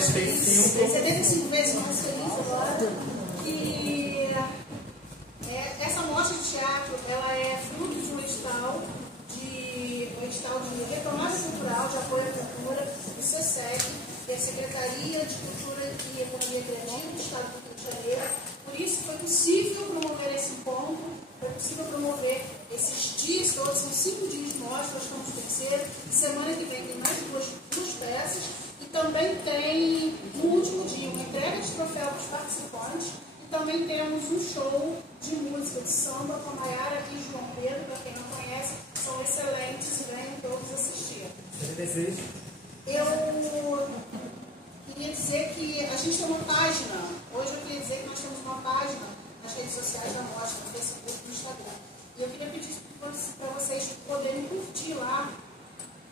mais feliz, 75 vezes mais feliz agora. E essa mostra de teatro, ela é fruto de um edital de retomada cultural, de apoio à cultura, do SESEC, que é a Secretaria de Cultura e Economia Criativa do Estado do Rio de Janeiro. Por isso foi possível promover esse encontro, foi possível promover esses dias todos, são 5 dias de mostra, nós estamos no terceiro, semana que vem tem mais duas peças, e também tem, no último dia, uma entrega de troféu para os participantes, e também temos um show de música de samba com a Maiara e João Pedro, para quem não conhece, são excelentes e venham todos assistir. 76. Eu queria dizer que a gente tem uma página, hoje eu queria dizer que nós temos uma página nas redes sociais da mostra, no Facebook e no Instagram. E eu queria pedir para vocês poderem curtir lá,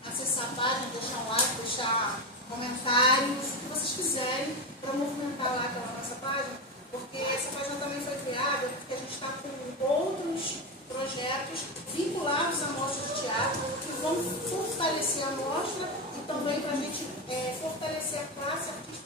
acessar a página, deixar um like, deixar comentários, o que vocês quiserem para movimentar lá aquela nossa página, porque essa página também foi criada porque a gente está com outros projetos vinculados à mostra de teatro que vão fortalecer a mostra e também para a gente fortalecer a classe artística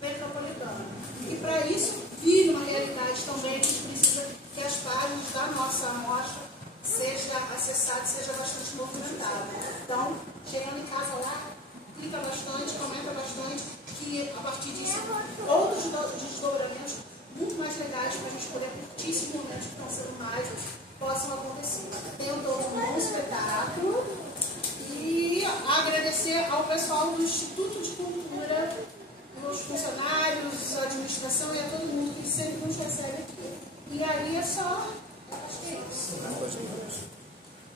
metropolitana. E para isso, vive uma realidade também que a gente precisa que as páginas da nossa amostra seja acessada, seja bastante movimentada. Então, chegando em casa lá, clica bastante, comenta bastante, que a partir disso, outros desdobramentos muito mais legais para a gente poder curtir esses momentos que estão sendo mágicos possam acontecer. Tenho todo um bom espetáculo e agradecer ao pessoal do Instituto de Cultura, os funcionários, a administração e a todo mundo que sempre nos recebe aqui. E aí é só... acho que é isso.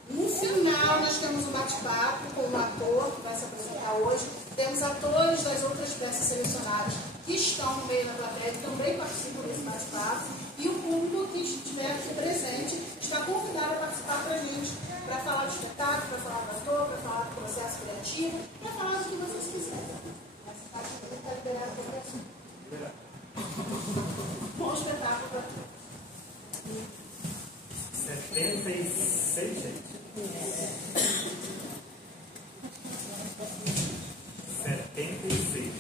No final, nós temos um bate-papo com um ator que vai se apresentar hoje. Temos atores das outras peças selecionadas que estão no meio da plateia, que também participam desse bate-papo. E o público que estiver aqui presente está convidado a participar com a gente, para falar do espetáculo, para falar do ator, para falar do processo criativo, para falar do que vocês quiserem. Está liberado para qualquer assunto. Bom espetáculo para todos. 76, gente. 76.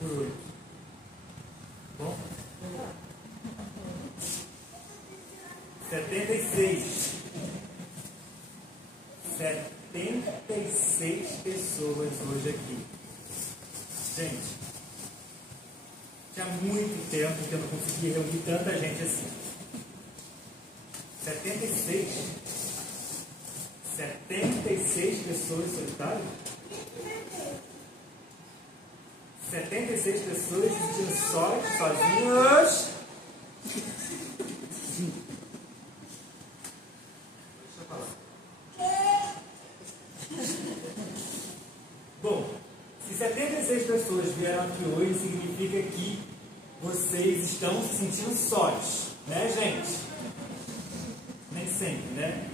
Por 8. Bom? 76. 76 pessoas hoje aqui. Gente, tinha muito tempo que eu não conseguia reunir tanta gente assim. 76? 76 pessoas solitárias? 76 pessoas se sentindo sós, sozinhos. Bom, se 76 pessoas vieram aqui hoje, significa que vocês estão se sentindo sós, né, gente? Nem sempre, né?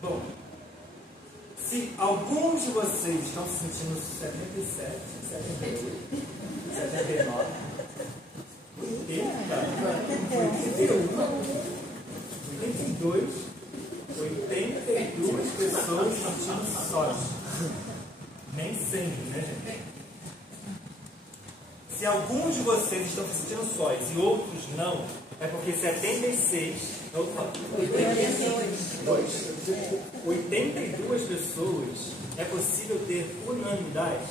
Bom, se alguns de vocês estão se sentindo 77, 78, 79, 80, 81, 82 pessoas se sentindo sós. Nem sempre, né, gente? Se alguns de vocês estão se sentindo sós e outros não, é porque 82 pessoas é possível ter unanimidade?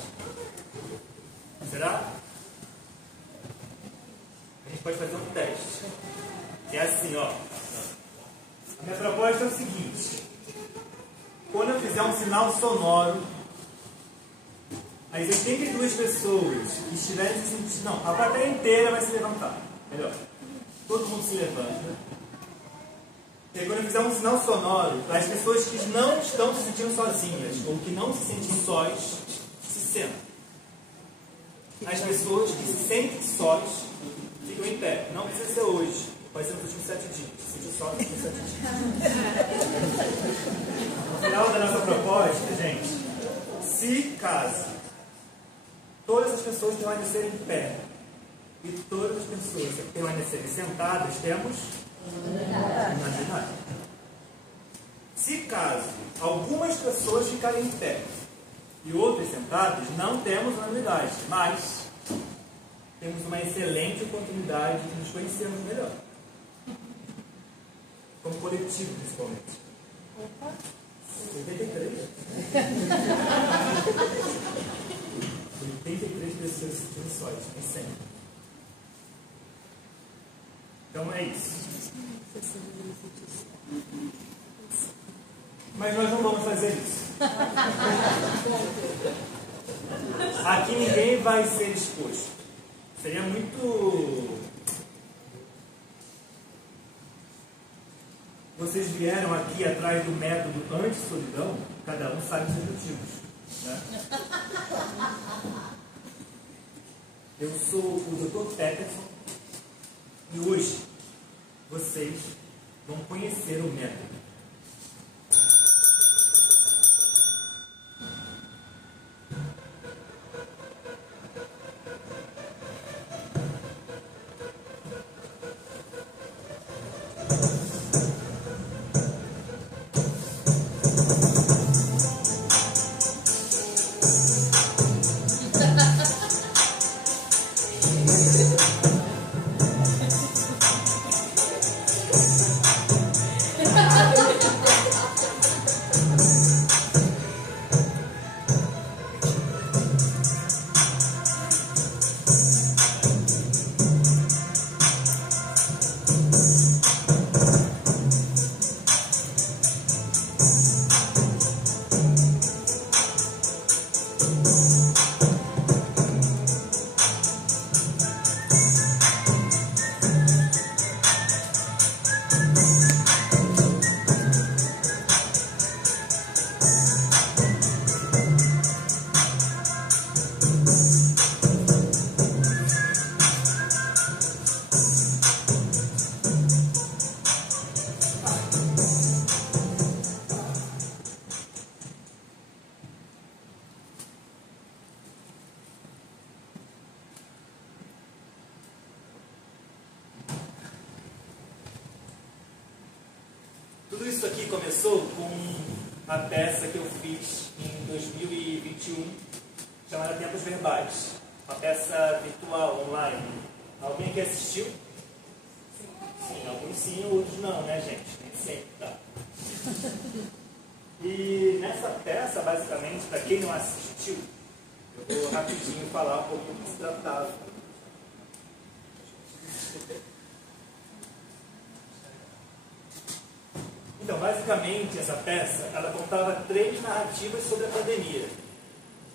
Será? A gente pode fazer um teste. Que é assim, ó. A minha proposta é o seguinte. Quando eu fizer um sinal sonoro, as 82 pessoas que estiverem se sentindo... Não, a plateia inteira vai se levantar. Melhor. Todo mundo se levanta. E aí, quando eu fizer um sinal sonoro, as pessoas que não estão se sentindo sozinhas, ou que não se sentem sós, se sentam. As pessoas que se sentem sós, ficam em pé. Não precisa ser hoje. Pode ser nos últimos 7 dias. Se sentir só nos últimos 7 dias. No final da nossa proposta, gente, se caso todas as pessoas permanecerem em pé e todas as pessoas permanecerem sentadas, temos unanimidade. Se caso algumas pessoas ficarem em pé e outras sentadas, não temos unanimidade, mas temos uma excelente oportunidade de nos conhecermos melhor. Como coletivo, principalmente. 83? 83 pessoas se sentindo sós, nem sempre. Então é isso. Mas nós não vamos fazer isso. Aqui ninguém vai ser exposto. Seria muito... Vocês vieram aqui atrás do método anti-solidão, cada um sabe os seus motivos. Né? Eu sou o Dr. Peterson e hoje vocês vão conhecer o método. Tudo isso aqui começou com a peça que eu fiz em 2021, chamada Tempos Verbais. Uma peça virtual, online. Alguém aqui assistiu? Sim, alguns sim, outros não, né, gente? Nem sempre, tá? E nessa peça, basicamente, para quem não assistiu, eu vou rapidinho falar um pouco do que se tratava. Então, basicamente, essa peça, ela contava 3 narrativas sobre a pandemia.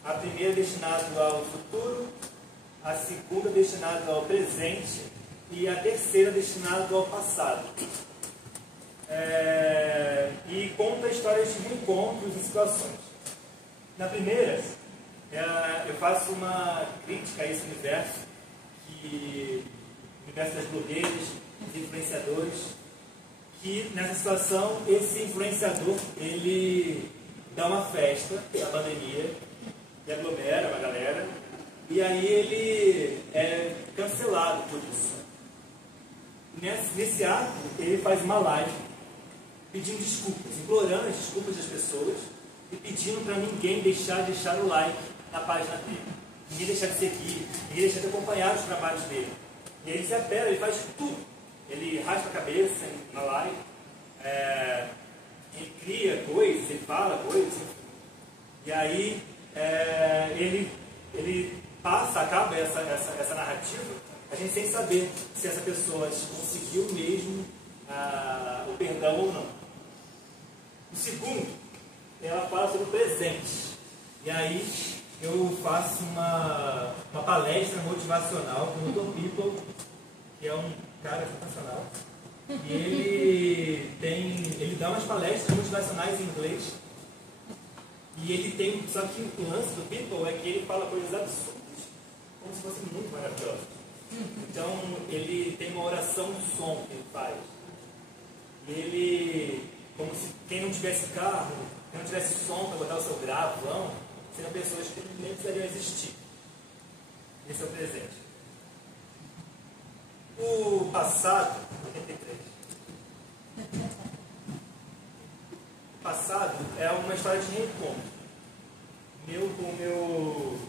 A primeira destinada ao futuro, a segunda destinada ao presente e a terceira destinada ao passado. E conta histórias de reencontros e situações. Na primeira, eu faço uma crítica a esse universo, o universo das blogueiras, dos influenciadores, que nessa situação esse influenciador ele dá uma festa na pandemia e aglomera uma galera e aí ele é cancelado por isso. Nesse ato ele faz uma live pedindo desculpas, implorando as desculpas das pessoas e pedindo para ninguém deixar o like na página dele, ninguém deixar de seguir, ninguém deixar de acompanhar os trabalhos dele. E aí ele se apela, ele faz tudo ele raspa a cabeça na live, ele cria coisas, ele fala coisas, e aí ele acaba essa narrativa, a gente sem saber se essa pessoa conseguiu mesmo o perdão ou não. O segundo, ela fala sobre o presente. E aí eu faço uma palestra motivacional com o Dr. People, que é um cara sensacional. E ele dá umas palestras motivacionais em inglês. E ele tem, só que o lance do People é que ele fala coisas absurdas, como se fosse muito maravilhoso. Então ele tem uma oração do som que ele faz. E ele, como se quem não tivesse carro, quem não tivesse som para botar o seu gravão, seriam pessoas que nem precisariam existir. Esse é o presente. O passado, 83. O passado é uma história de reencontro. Meu com o meu.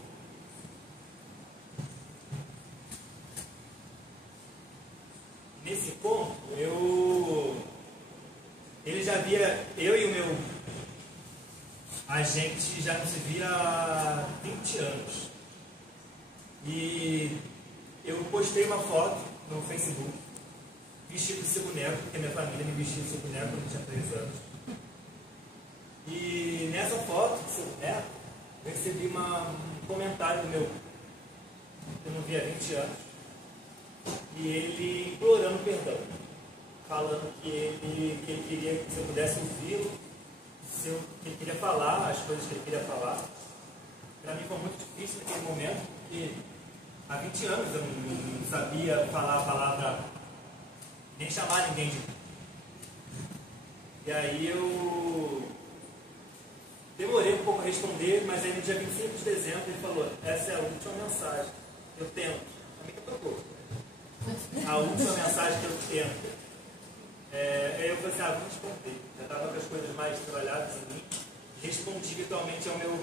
Nesse ponto, ele já via, eu e o meu. A gente já não se via há 20 anos. E eu postei uma foto no Facebook, vestido de seu boneco, porque minha família me vestiu de seu boneco quando eu tinha 3 anos. E nessa foto de seu boneco, eu recebi um comentário do meu, que eu não via há 20 anos, e ele implorando perdão, falando que ele queria que se eu pudesse ouvi-lo, que ele queria falar as coisas que ele queria falar. Para mim foi muito difícil naquele momento, porque há 20 anos eu não sabia falar a palavra, nem chamar ninguém de. E aí eu demorei um pouco a responder, mas aí no dia 25 de dezembro ele falou: essa é a última mensagem que eu tento. A minha que tocou. A última mensagem que eu tento. Aí eu falei assim: vou responder. Já estava com as coisas mais trabalhadas em mim. Respondi virtualmente ao meu.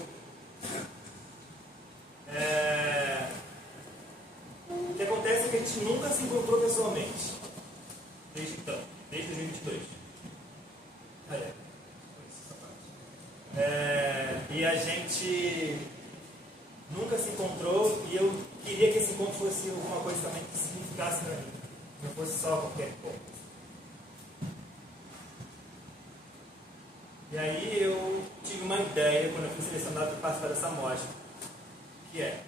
O que acontece é que a gente nunca se encontrou pessoalmente. Desde então, desde 2022. E a gente nunca se encontrou e eu queria que esse encontro fosse alguma coisa também que significasse para mim. Não fosse só qualquer coisa. E aí eu tive uma ideia quando eu fui selecionado para participar dessa mostra, que é: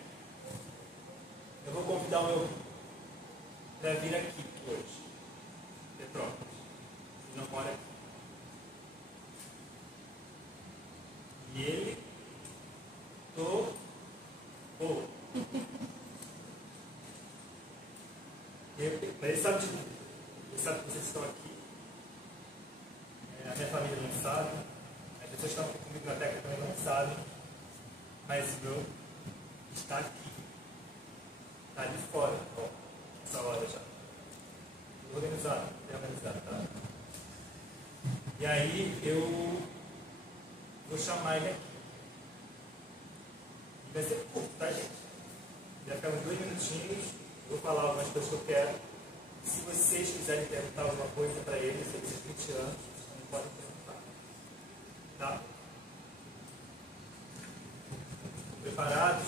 eu vou convidar o meu para vir aqui hoje, Petrópolis. Ele não mora aqui. E ele mas ele sabe de tudo. Ele sabe que vocês estão aqui. A minha família não sabe. As pessoas que estão aqui comigo na técnica também não sabem. Mas o meu está aqui. Está ali fora. Bom, essa hora já. Organizado, bem organizado, tá? E aí eu vou chamar ele aqui. Vai ser curto, tá, gente? Vai ficar uns 2 minutinhos. Vou falar algumas coisas que eu quero. Se vocês quiserem perguntar alguma coisa para ele, se ele tem 20 anos, vocês não podem perguntar. Tá? Preparados?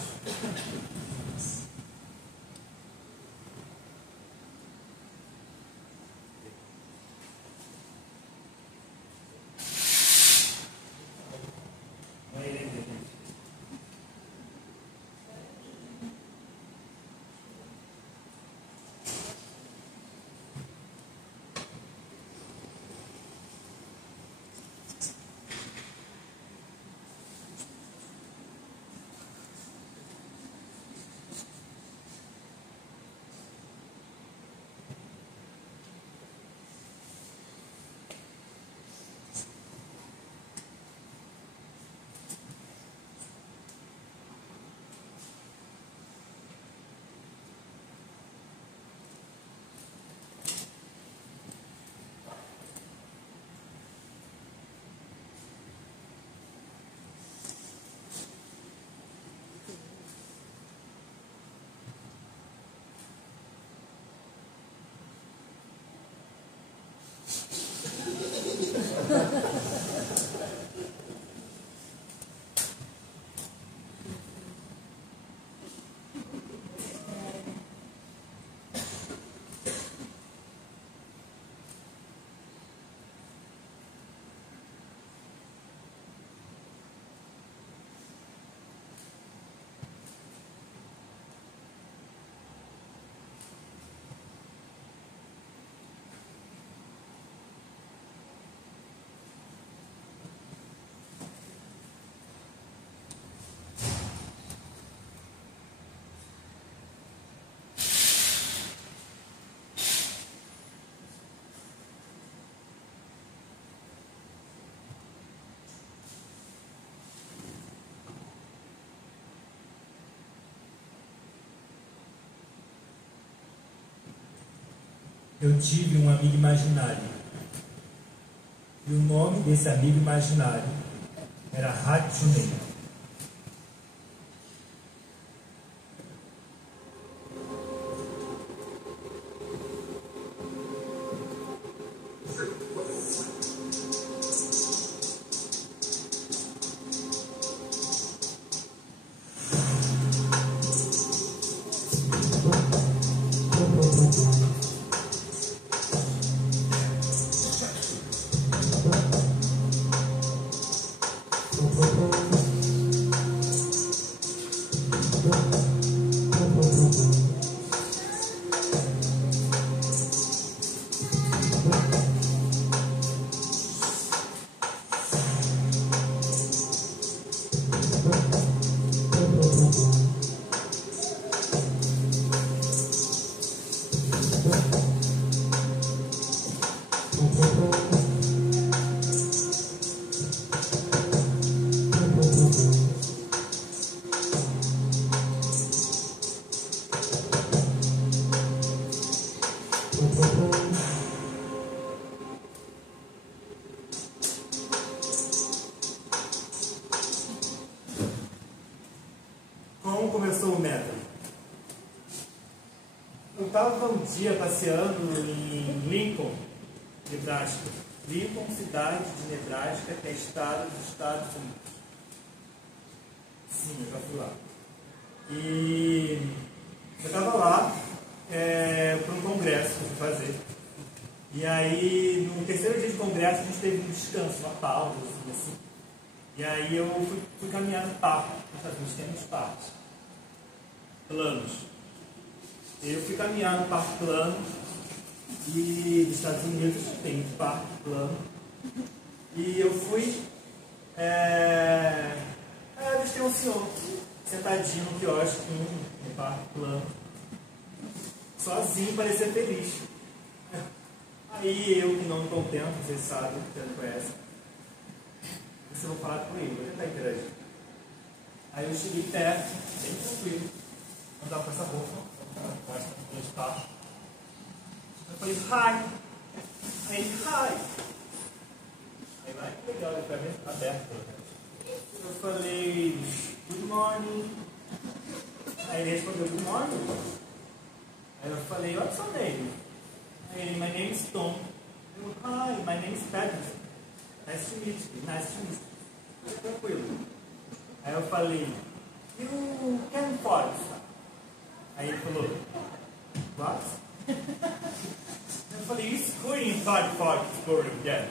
eu tive um amigo imaginário. E o nome desse amigo imaginário era Hatsune. Como começou o método? Eu estava um dia passeando em Lincoln, Nebraska. Lincoln, cidade de Nebraska, que é estado dos Estados Unidos. Sim, eu já fui lá. E eu estava lá para um congresso que eu fui fazer. E aí, no terceiro dia de congresso, a gente teve um descanso, uma pausa, assim. E aí eu fui caminhar no parque. A gente tem uns parques planos. Eu fui caminhar no parque plano e dos Estados Unidos tem muito parque plano. E eu fui tem um senhor sentadinho no quiosque no parque plano, sozinho, parecia feliz. Aí eu, que não me contento, vocês sabem, vocês não conhecem, eu vou falar com ele, vou tentar interagir. Aí eu cheguei perto, bem tranquilo, andava com essa roupa, costa no espaço. Eu falei, hi! Aí ele, hi! Aí vai, que legal, ele foi aberto. Eu falei, good morning. Aí ele respondeu, good morning. Aí eu falei, what's your name? Aí ele, my name is Tom. Eu, hi, my name is Patrick. Nice to meet you. Nice to meet you. Tranquilo. Aí eu falei, you can fart. Aí ele falou, what? Eu falei, you screwing inside fart scoring, yes.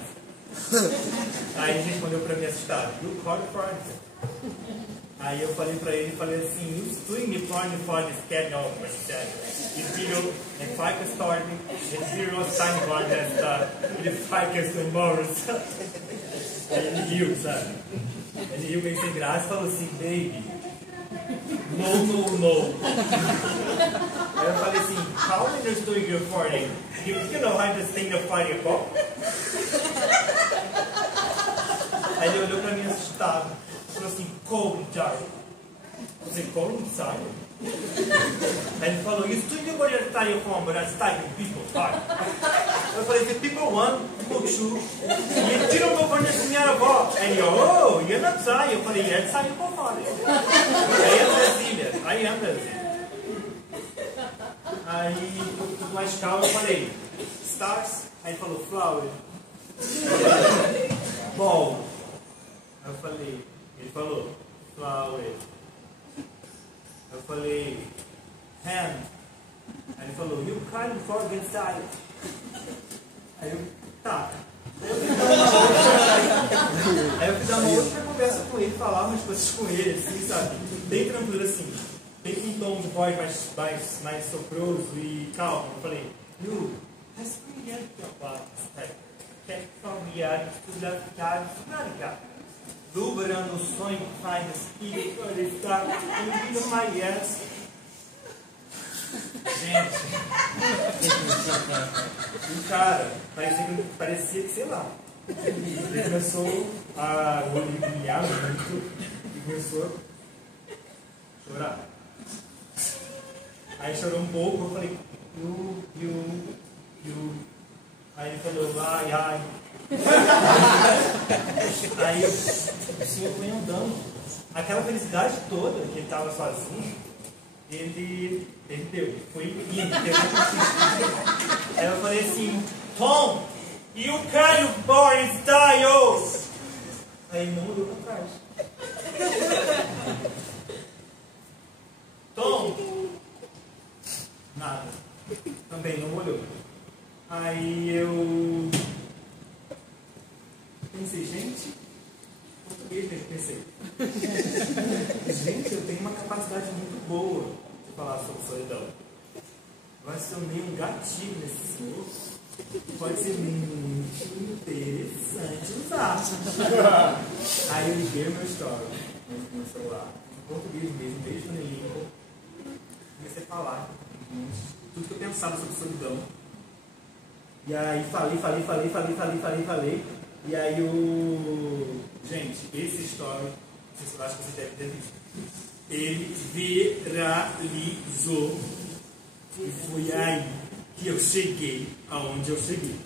Aí ele respondeu pra mim assustado, you call fart. Aí eu falei pra ele, falei assim, you screwing me porn for this cat of my dad. It's zero, and five starting, and zero time for that stuff. Ele fica tomorrow. Aí ele riu, sabe? Ele riu bem sem graça e falou assim, baby, no, no, no. Aí eu falei assim, how are you doing your farting? You know how to sing the farting about? Aí ele olhou pra mim assustado, falou assim, cold jar. Eu falei, cold jar? Aí ele falou, you still know where you're from, but I'm starting people fart. Eu falei, the people one, people two. You don't know where you're minha avó. Aí ele, oh, you're not Zay. Eu falei, é Zay por fora. Aí é Brasília, aí é Brasília. Aí, tudo mais calmo, eu falei, stars. Aí ele falou, flower. Ball. Aí eu falei, ele falou, flower. Eu falei, hand. Aí ele falou, you can't forget style. Aí eu, tá. Aí eu fiz uma outra conversa com ele, falar umas coisas com ele, assim, sabe? Bem tranquilo, assim. Bem com um tom de voz mais soproso e calmo. Eu falei, you, respire your body, quer familiar, estudar ficar, Lubrando o sonho, faz espírito, ele está ouvindo Maria. Gente, o cara parecia que, sei lá, ele começou a brilhar muito e começou a chorar. Aí chorou um pouco, eu falei, you Aí ele falou, ai. Aí o senhor foi andando. Aquela felicidade toda, que ele estava sozinho, ele deu. Foi indo. Aí eu falei assim, Tom, you kind of boring style. Aí ele não olhou para trás. Tom, nada. Também não olhou. Aí eu pensei, gente, português mesmo, pensei. Gente, eu tenho uma capacidade muito boa de falar sobre solidão. Eu acionei um gatilho nesse senhor. Pode ser muito interessante usar. Aí eu liguei o meu story no meu celular, em português mesmo, desde quando ele ligou. Comecei a falar tudo que eu pensava sobre solidão. E aí falei. E aí gente, esse story, eu acho que vocês devem ter visto. Ele viralizou. E foi aí que eu cheguei aonde eu cheguei.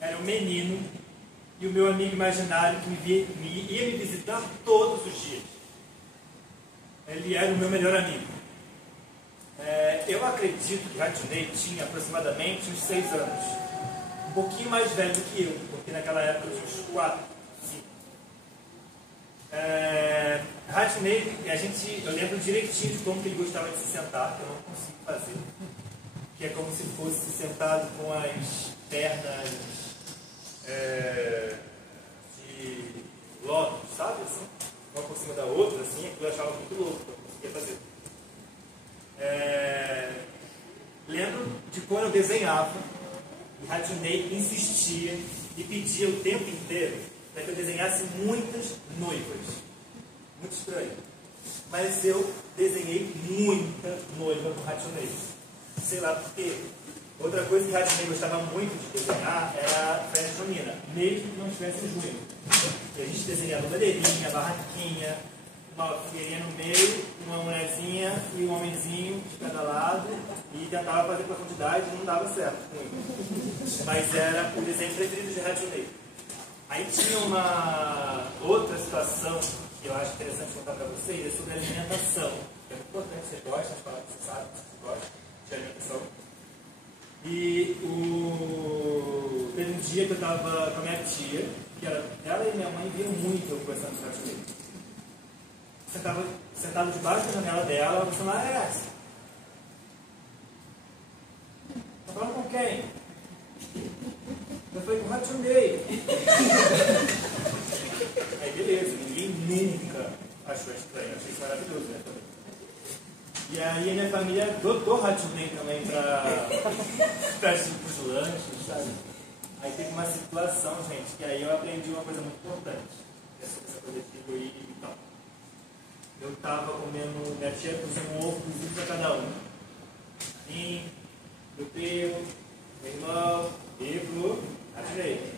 Era um menino e o meu amigo imaginário que ia me visitar todos os dias. Ele era o meu melhor amigo. Eu acredito que Ratinei tinha aproximadamente uns 6 anos. Um pouquinho mais velho do que eu, porque naquela época eu tinha uns 4, 5. Ratinei, eu lembro direitinho de como que ele gostava de se sentar, que eu não consigo fazer. Que é como se fosse sentado com as pernas de lótus, sabe? Assim, uma por cima da outra, assim, aquilo eu achava muito louco, eu não conseguia fazer. Lembro de quando eu desenhava, e Ratinei insistia e pedia o tempo inteiro para que eu desenhasse muitas noivas. Muito estranho. Mas eu desenhei muita noiva com Ratinei. Sei lá por quê. Outra coisa que Ratinei gostava muito de desenhar era a festa junina, mesmo que não estivesse junho. E a gente desenhava bandeirinha, barraquinha, uma figueirinha no meio, uma mulherzinha e um homenzinho de cada lado, e tentava fazer profundidade e não dava certo com ele. Mas era o desenho preferido de Ratinei. Aí tinha uma outra situação que eu acho interessante contar para vocês, é sobre alimentação. É muito importante, você gosta, você sabe que você gosta de alimentação. E teve um dia que eu estava com a minha tia, que ela e minha mãe viram muito eu conversando com a tia. Você estava sentado debaixo da janela dela, ela falou, essa? Tá falando com quem? Eu falei, com o Ratinei. Aí beleza, ninguém nunca achou estranho, achei isso maravilhoso, né? E aí a minha família adotou Ratinei também para os lanches, sabe? Aí teve uma situação, gente, que aí eu aprendi uma coisa muito importante. Essa coisa de egoísmo e tal. Eu estava comendo, minha tia cozinhou um ovo cozido para cada um. Mim, meu primo, meu irmão, eu, a Tirei.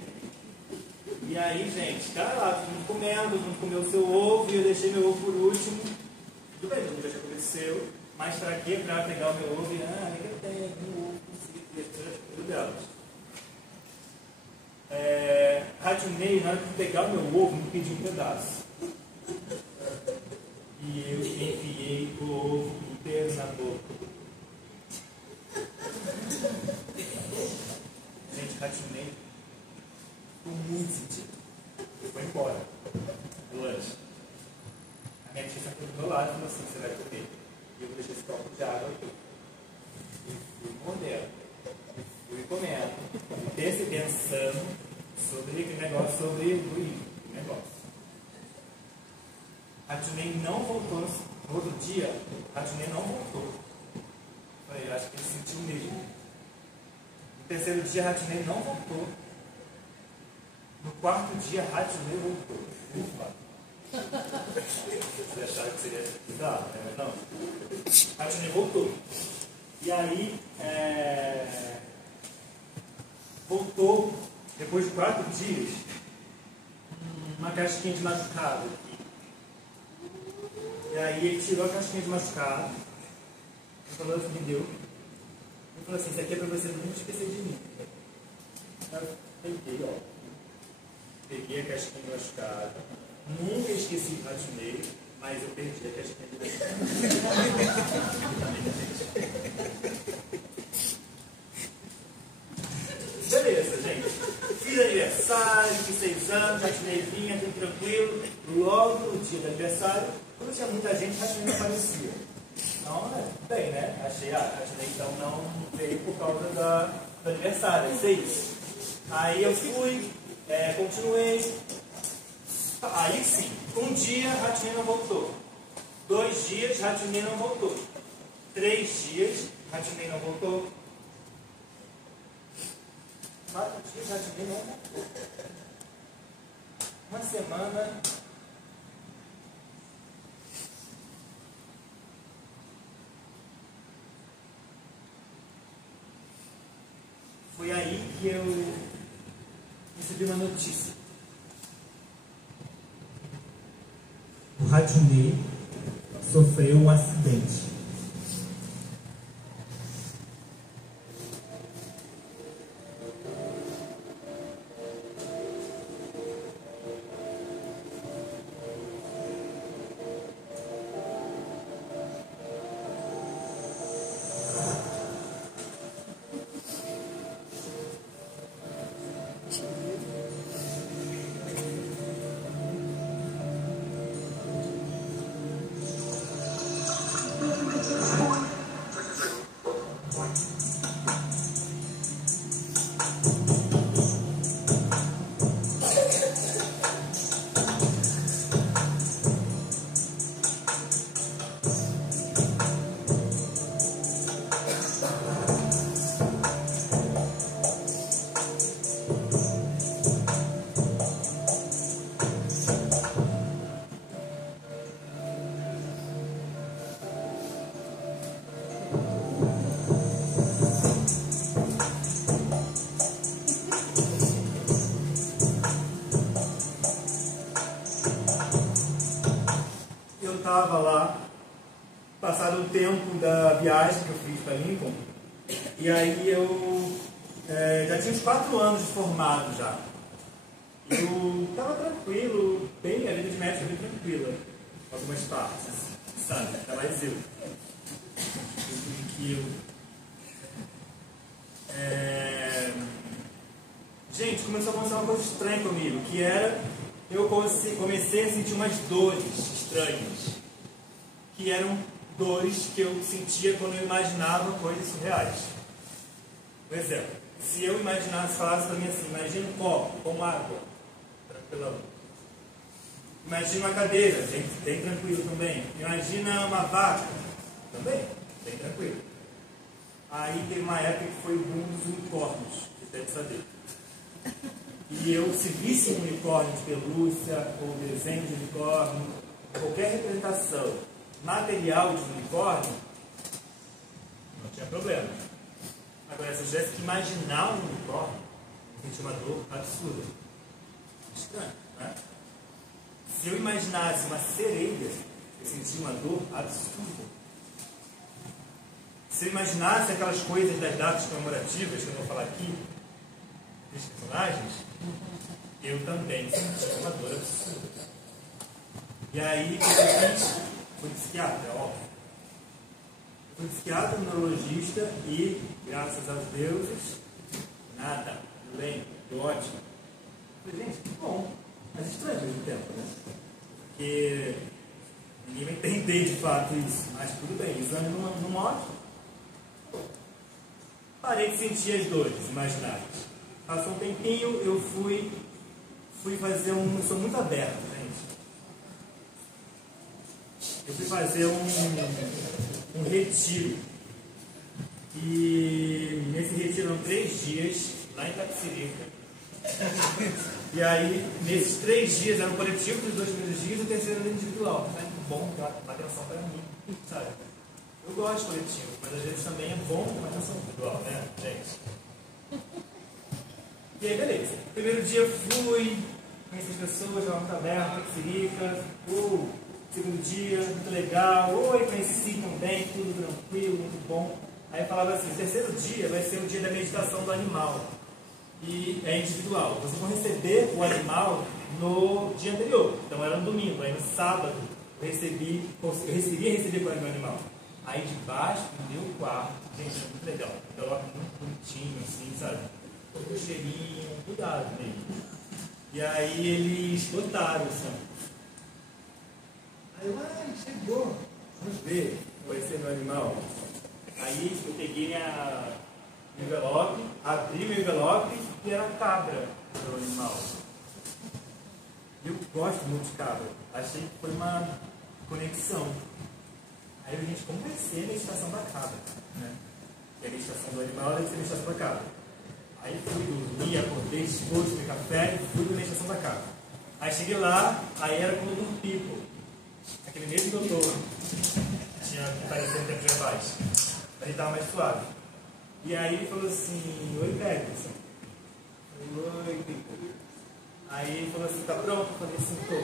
E aí, gente, tá lá, todo mundo comendo, todo mundo comeu o seu ovo e eu deixei meu ovo por último. Tudo bem, tudo já aconteceu, mas pra quê? Pra pegar o meu ovo e, é que eu tenho aqui um ovo, consegui ter tudo delas. Ratinei, na hora de pegar o meu ovo, me pediu um pedaço. E eu enfiei o ovo inteiro na boca. Gente, Ratinei ficou muito sentido. Ele foi embora do lanche. A minha tia sentou do meu lado e falou assim: você vai comer. E eu deixei esse copo de água aqui. E fui mordendo. E fui comendo. E pensando sobre aquele negócio, sobre o negócio. Ratinei não voltou. No outro dia, Ratinei não voltou. Eu acho que ele sentiu mesmo. No terceiro dia, Ratinei não voltou. No quarto dia, Ratinei voltou. Ufa! Vocês acharam que seria bizarro, né? Não. Ratinei voltou. E aí, voltou, depois de 4 dias, uma casquinha de machucado. E aí ele tirou a casquinha de machucado. Ele falou assim, me deu. Ele falou assim: isso aqui é para você nunca esquecer de mim. Eu peguei, ó. Peguei a casquinha de machucado. Nunca esqueci o Ratinei, mas eu perdi a casquinha de machucado. Beleza, gente. Fiz aniversário, fiz 6 anos, Ratinei vinha, tudo tranquilo. Logo no dia do aniversário, quando tinha muita gente, Ratinei não aparecia. Então, bem, né? Achei, Ratinei então não veio por causa do aniversário, é isso. Aí eu fui, continuei. Aí sim, um dia Ratinei não voltou. 2 dias, Ratinei não voltou. 3 dias, Ratinei não voltou. 4 dias, Ratinei não voltou. Uma semana. Foi aí que eu recebi uma notícia. O Ratinei sofreu um acidente. Estava lá, passado o tempo da viagem que eu fiz para Lincoln, e aí eu já tinha uns 4 anos de formado já. Eu estava tranquilo, bem, a vida de médico é bem tranquila, algumas partes, sabe? Estava mais eu. Gente, começou a acontecer uma coisa estranha comigo, que era, eu comecei a sentir umas dores estranhas, que eram dores que eu sentia quando eu imaginava coisas surreais. Por exemplo, se eu imaginasse, falasse para mim assim: imagina um copo com água, tranquilão. Imagina uma cadeira, bem tranquilo também. Imagina uma vaca, também, bem tranquilo. Aí teve uma época que foi o boom dos unicórnios, vocês devem saber. E eu, se visse um unicórnio de pelúcia, ou desenho de unicórnio, qualquer representação material de unicórnio, não tinha problema. Agora, se eu tivesse que imaginar um unicórnio, senti uma dor absurda. Estranho, né? Se eu imaginasse uma sereia, eu sentia uma dor absurda. Se eu imaginasse aquelas coisas das datas comemorativas, que eu vou falar aqui, dos personagens, eu também sentia uma dor absurda. E aí, o que eu fiz? Fui psiquiatra, óbvio. Fui psiquiatra, neurologista e, graças aos deuses, nada, tudo bem, tudo ótimo. Falei, gente, que bom, mas estranho ao mesmo tempo, né? Porque ninguém vai entender de fato isso, mas tudo bem, exame não mostra. Parei de sentir as dores imaginárias. Passou um tempinho, eu fui fazer eu sou muito aberto, gente. Eu fui fazer um retiro. E nesse retiro eram 3 dias, lá em Itapecerica. E aí, nesses 3 dias eram coletivos, os 2 primeiros dias e o terceiro era individual. É bom dar atenção para mim, sabe? Eu gosto de coletivo, mas às vezes também é bom uma atenção individual, né, gente? E aí, beleza. Primeiro dia fui, conheci as pessoas, estava muito aberto, Itapecerica. Segundo dia, muito legal. Oi, conheci também, tudo tranquilo, muito bom. Aí eu falava assim, o terceiro dia vai ser o dia da meditação do animal. E é individual. Vocês vão receber o animal no dia anterior. Então era no domingo. Aí no sábado eu recebi receber com o meu animal. Aí debaixo do meu quarto, gente, é muito legal. Coloca muito bonitinho, assim, sabe? Com o cheirinho, cuidado mesmo. E aí eles botaram, assim. Aí eu, chegou. Vamos ver, vai ser meu animal. Aí eu peguei meu envelope, abri meu envelope e era cabra do animal. Eu gosto muito de cabra. Achei que foi uma conexão. Aí a gente conversei a meditação da cabra, né? E a meditação do animal deve ser a meditação da cabra. Aí fui dormir, acordei, esposo, tomei café e fui para a meditação da cabra. Aí cheguei lá, aí era como um pipo. Aquele mesmo doutor que tinha aparecido em tempos atrás. Ele estava mais suave. E aí ele falou assim, oi, Peterson. Oi, Pipo. Aí ele falou assim, tá pronto? Eu falei assim, tô.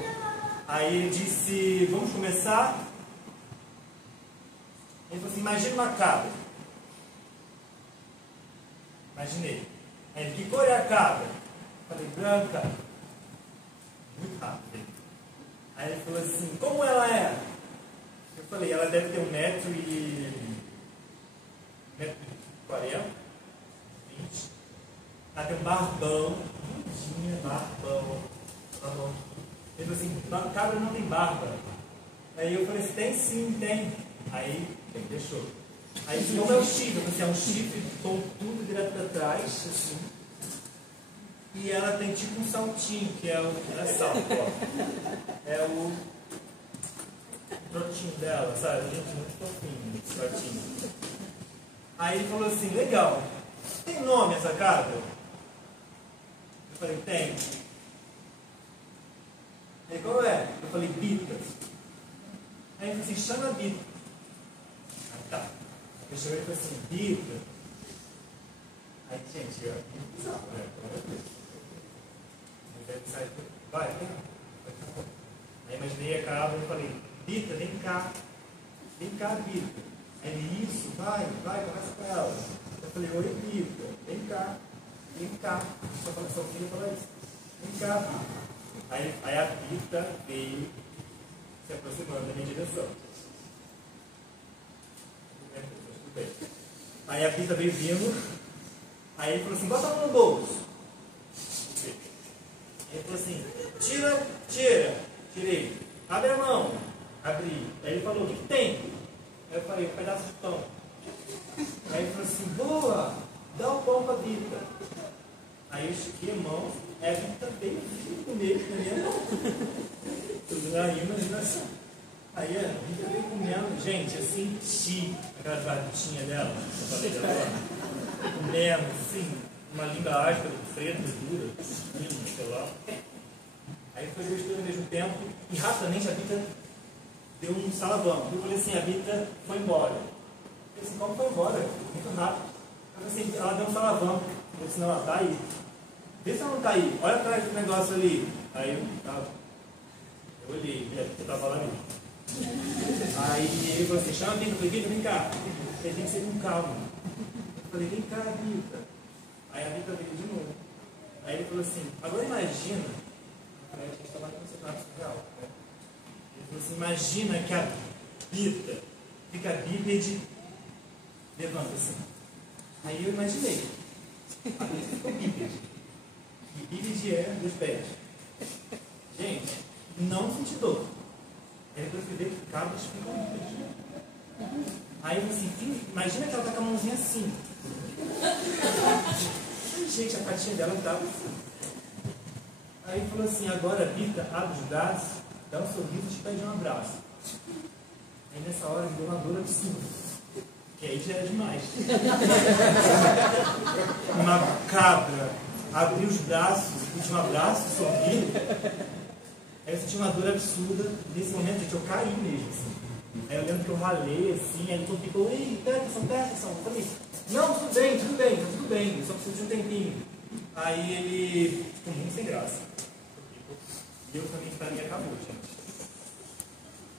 Aí ele disse, vamos começar? Ele falou assim, imagina uma cabra. Imaginei. Aí ele, que cor é a cabra? Eu falei, branca. Muito rápido. Aí ele falou assim, como ela é? Eu falei, ela deve ter 1,40 m, 20. Ela tem um barbão, lindinha, barbão. Ele falou assim, cabra não tem barba. Aí eu falei assim, tem sim, tem. Aí, bem, deixou. Aí ele disse, como é o chifre? Eu falei assim, é um chifre pontudo direto para trás, assim. E ela tem tipo um saltinho, que é o salto, ó. É o trotinho dela, sabe? Gente, muito fofinho, esse trotinho. Aí ele falou assim, legal, tem nome essa cabra? Eu falei, tem. Aí qual é? Eu falei, Bita. Aí ele falou assim, chama Bita. Aí tá. Eu chamei e falei assim, Bita. Aí, gente, é muito bizarro, né? Vai, vem. Aí imaginei a cabra e falei, Bita, vem cá, Bita. Aí ele, isso, vai, conversa com ela. Eu falei, oi, Bita, vem cá. Sua filha falou isso, vem cá, Bita. Aí a Bita veio se aproximando da minha direção. Aí a Bita veio vindo, aí ele falou assim, bota a mão no bolso. Ele falou assim, tira, tirei, abre a mão, abri. Aí ele falou, o que tem? Aí eu falei, um pedaço de pão. Aí ele falou assim, boa, dá o pão para a Bita. Aí eu estiquei a mão, a Bita veio comer na minha mão. Tudo aí, imaginação. Aí a Bita veio comendo, gente, eu senti aquela barbinha dela, que eu falei dela, comendo, assim, uma língua áspera, preta, dura, sei lá. Aí foi gostoso ao mesmo tempo, e rapidamente a Bita deu um salavão. Eu falei assim, a Bita foi embora. Eu falei assim, como foi embora? Muito rápido. Eu falei assim, ela deu um salavão. Eu falei assim, não, ela tá aí. Vê se ela não tá aí. Olha atrás do negócio ali. Aí eu olhei, você tava lá mesmo. Aí ele falou assim, chama a Bita. Eu falei, Bita, vem cá. Ele tem que ser com calma. Eu falei, vem cá, Bita. Aí a Bita veio de novo. Aí ele falou assim, agora imagina. Aí a gente estava com esse cenário surreal. Né? Ele falou assim, imagina que a Bita fica bípede, levanta assim. Aí eu imaginei. A Bita ficou bípede. E bípede é dos pés. Gente, não senti dor. Aí depois eu ver que cabras ficam bípedes. Aí eu falei assim, imagina que ela tá com a mãozinha assim. Gente, a patinha dela estava assim. Aí ele falou assim, agora Bita, abre os braços, dá um sorriso e te pede um abraço. Aí nessa hora me deu uma dor absurda. Que aí já é demais. Uma cabra abrir os braços, pedir um abraço, sorrir. Aí eu senti uma dor absurda. Nesse momento, gente, eu caí mesmo. Assim. Aí eu lembro que eu ralei assim, aí ele ficou, ei, Peterson. Eu falei, não, tudo bem, tá tudo bem, eu só preciso de um tempinho. Aí ele ficou muito sem graça. E eu também para mim acabou, gente.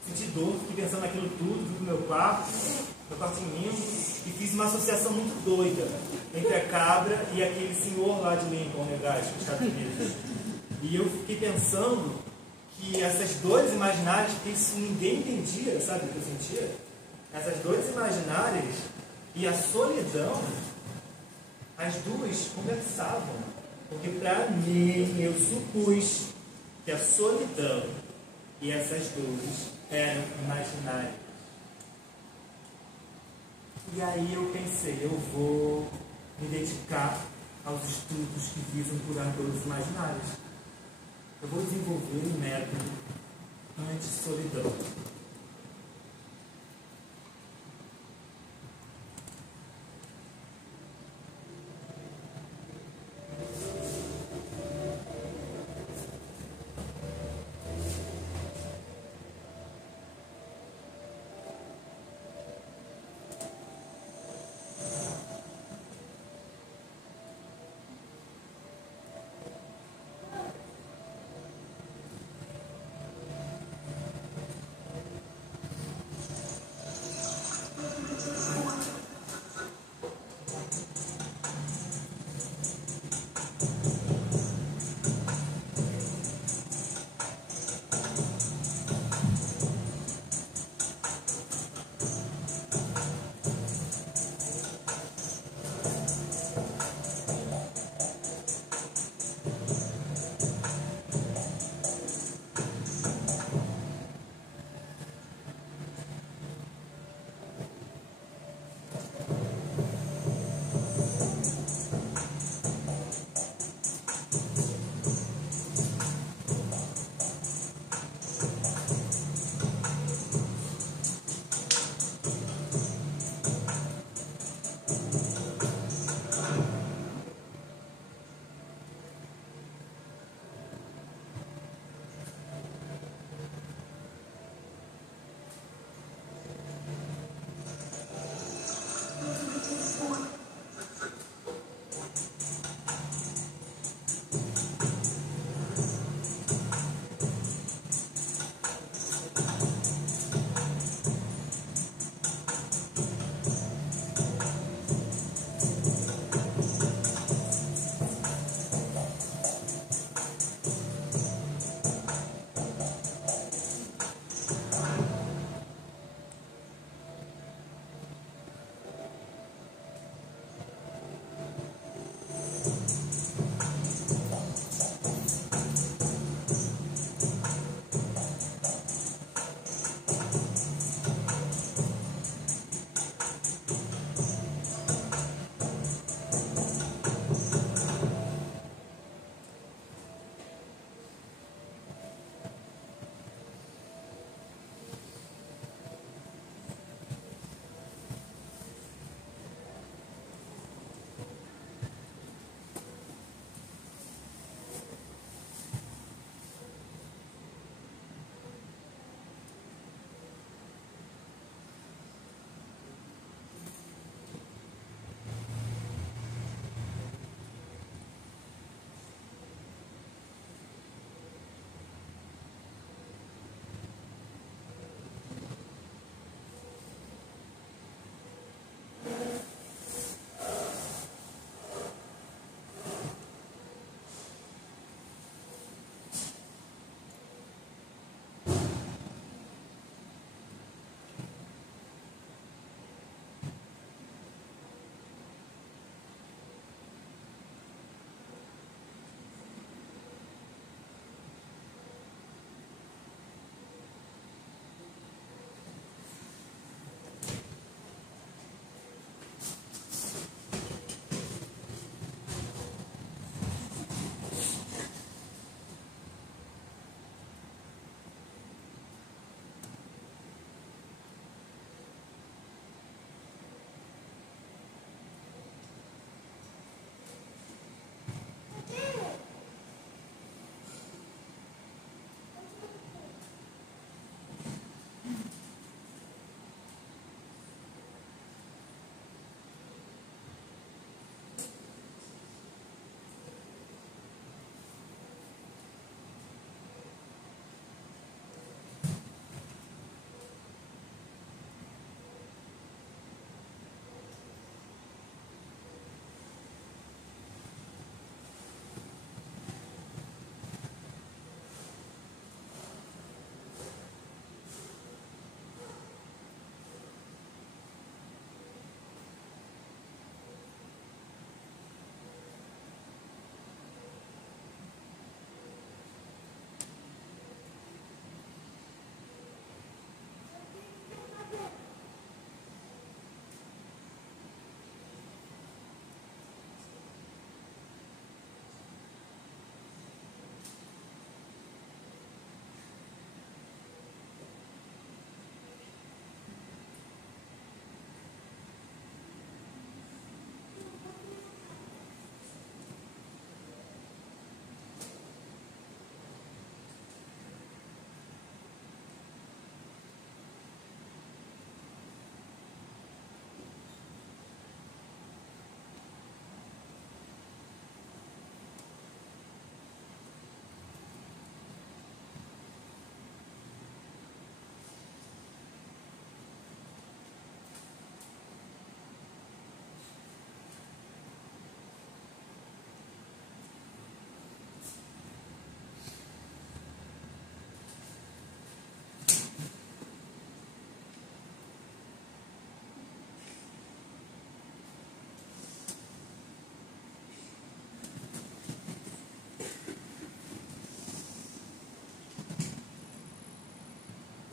Senti dor, fiquei pensando naquilo tudo, fui pro meu quartinho, e fiz uma associação muito doida entre a cabra e aquele senhor lá de Lincoln, Nebraska, nos Estados Unidos. E eu fiquei pensando que essas dores imaginárias, que isso ninguém entendia, sabe o que eu sentia? Essas dores imaginárias e a solidão, as duas conversavam. Porque para mim, eu supus que a solidão e essas dores eram imaginárias. E aí eu pensei, eu vou me dedicar aos estudos que visam curar dores imaginárias. Eu vou desenvolver um método anti-solidão.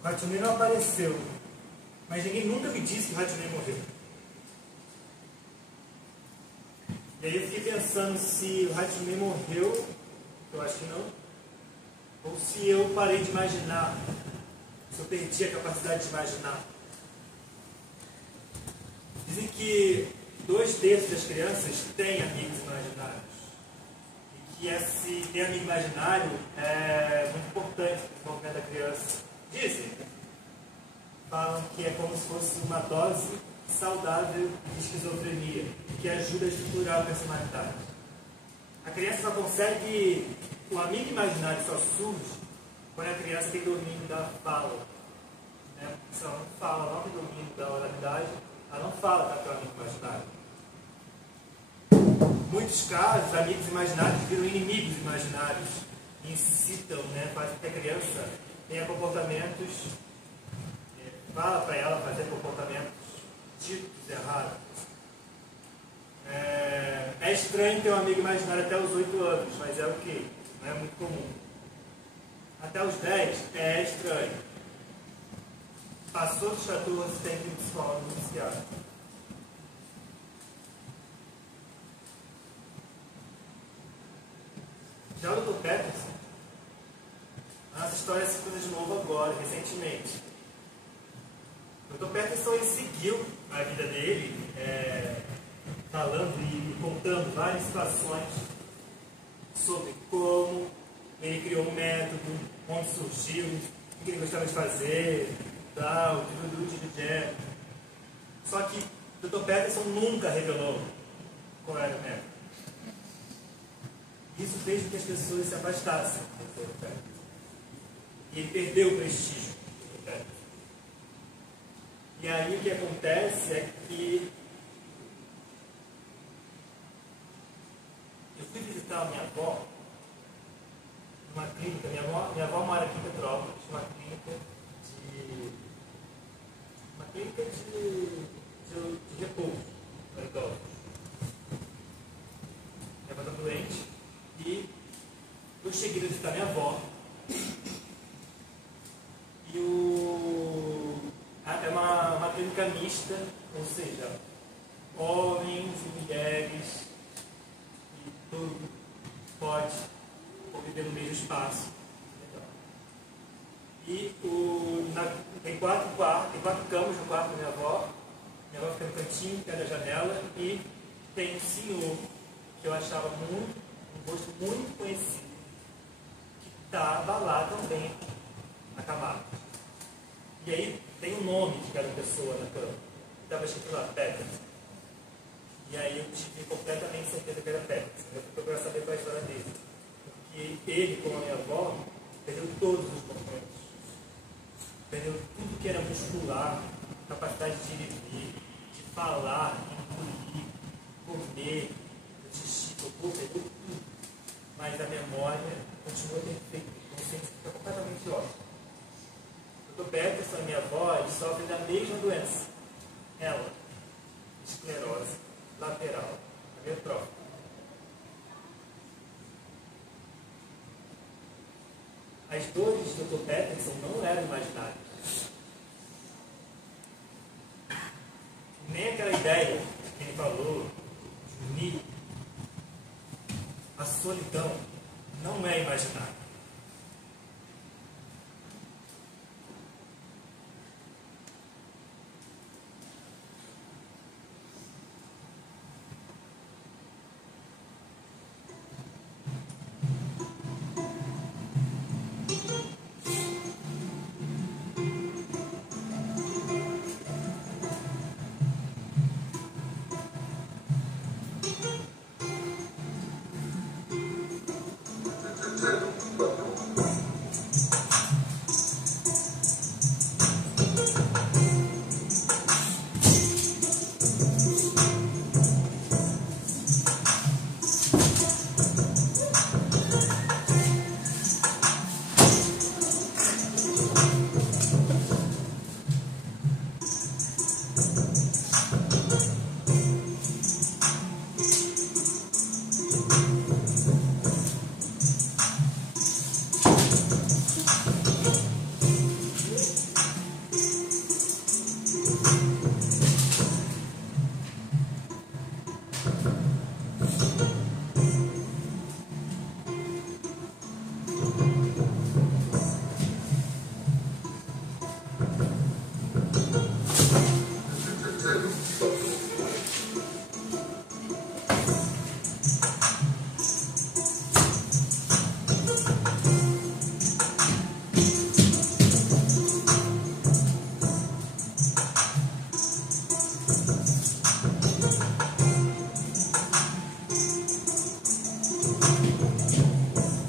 O Ratinho não apareceu, mas ninguém nunca me disse que o Ratinho morreu. E aí eu fiquei pensando se o Ratinho morreu, eu acho que não, ou se eu parei de imaginar, se eu perdi a capacidade de imaginar. Dizem que 2/3 das crianças têm amigos imaginários. E que esse ter amigo imaginário é muito importante para o desenvolvimento da criança. Dizem. Falam que é como se fosse uma dose saudável de esquizofrenia, que ajuda a estruturar a personalidade. A criança só consegue, o amigo imaginário só surge quando a criança tem domínio da fala. Né? Se ela não fala, não tem domínio da oralidade, ela não fala para o amigo imaginário. Em muitos casos, amigos imaginários viram inimigos imaginários e incitam, né, fazem que a criança tenha comportamentos, fala para ela fazer comportamentos ditos errados. É estranho ter um amigo imaginário até os 8 anos, mas é o quê? Não é muito comum. Até os 10 é estranho. Passou dos 14, tem que ir para escola iniciar. Já o Dr. Peterson, a nossa história se conta de novo agora, recentemente. O Dr. Peterson ele seguiu a vida dele, falando e contando várias situações sobre como ele criou um método, onde surgiu, o que ele gostava de fazer, tal, de. Só que o Dr. Peterson nunca revelou qual era o método. Isso fez com que as pessoas se afastassem do Dr. Peterson. E ele perdeu o prestígio do Dr. Peterson. E aí o que acontece é que eu fui visitar a minha avó numa clínica. Minha avó mora aqui em Petrópolis, uma clínica de repouso para idosos. Minha avó está doente e eu cheguei a visitar minha avó. É uma clínica mista, ou seja, homens e mulheres, e tudo pode conviver no mesmo espaço. E tem 4 camas no quarto da minha avó fica no cantinho, que é da janela, e tem um senhor que eu achava um rosto muito conhecido, que estava lá também, acamado. E aí tem o nome de cada pessoa na cama. Estava escrito lá, Peterson. E aí eu tive completamente certeza que era Peterson. Eu fui procurar saber qual é a história dele. Porque ele, como a minha avó, perdeu todos os movimentos. Perdeu tudo que era muscular, capacidade de ir e vir, de falar, engolir, comer, xixi, cocô, perdeu tudo. Mas a memória continua perfeita. A consciência fica completamente ótima. O Dr. Peterson, a minha avó, ele sofre da mesma doença. Ela, esclerose lateral amiotrófica. As dores do Dr. Peterson não eram imaginárias. Nem aquela ideia que ele falou de unir. A solidão não é imaginária.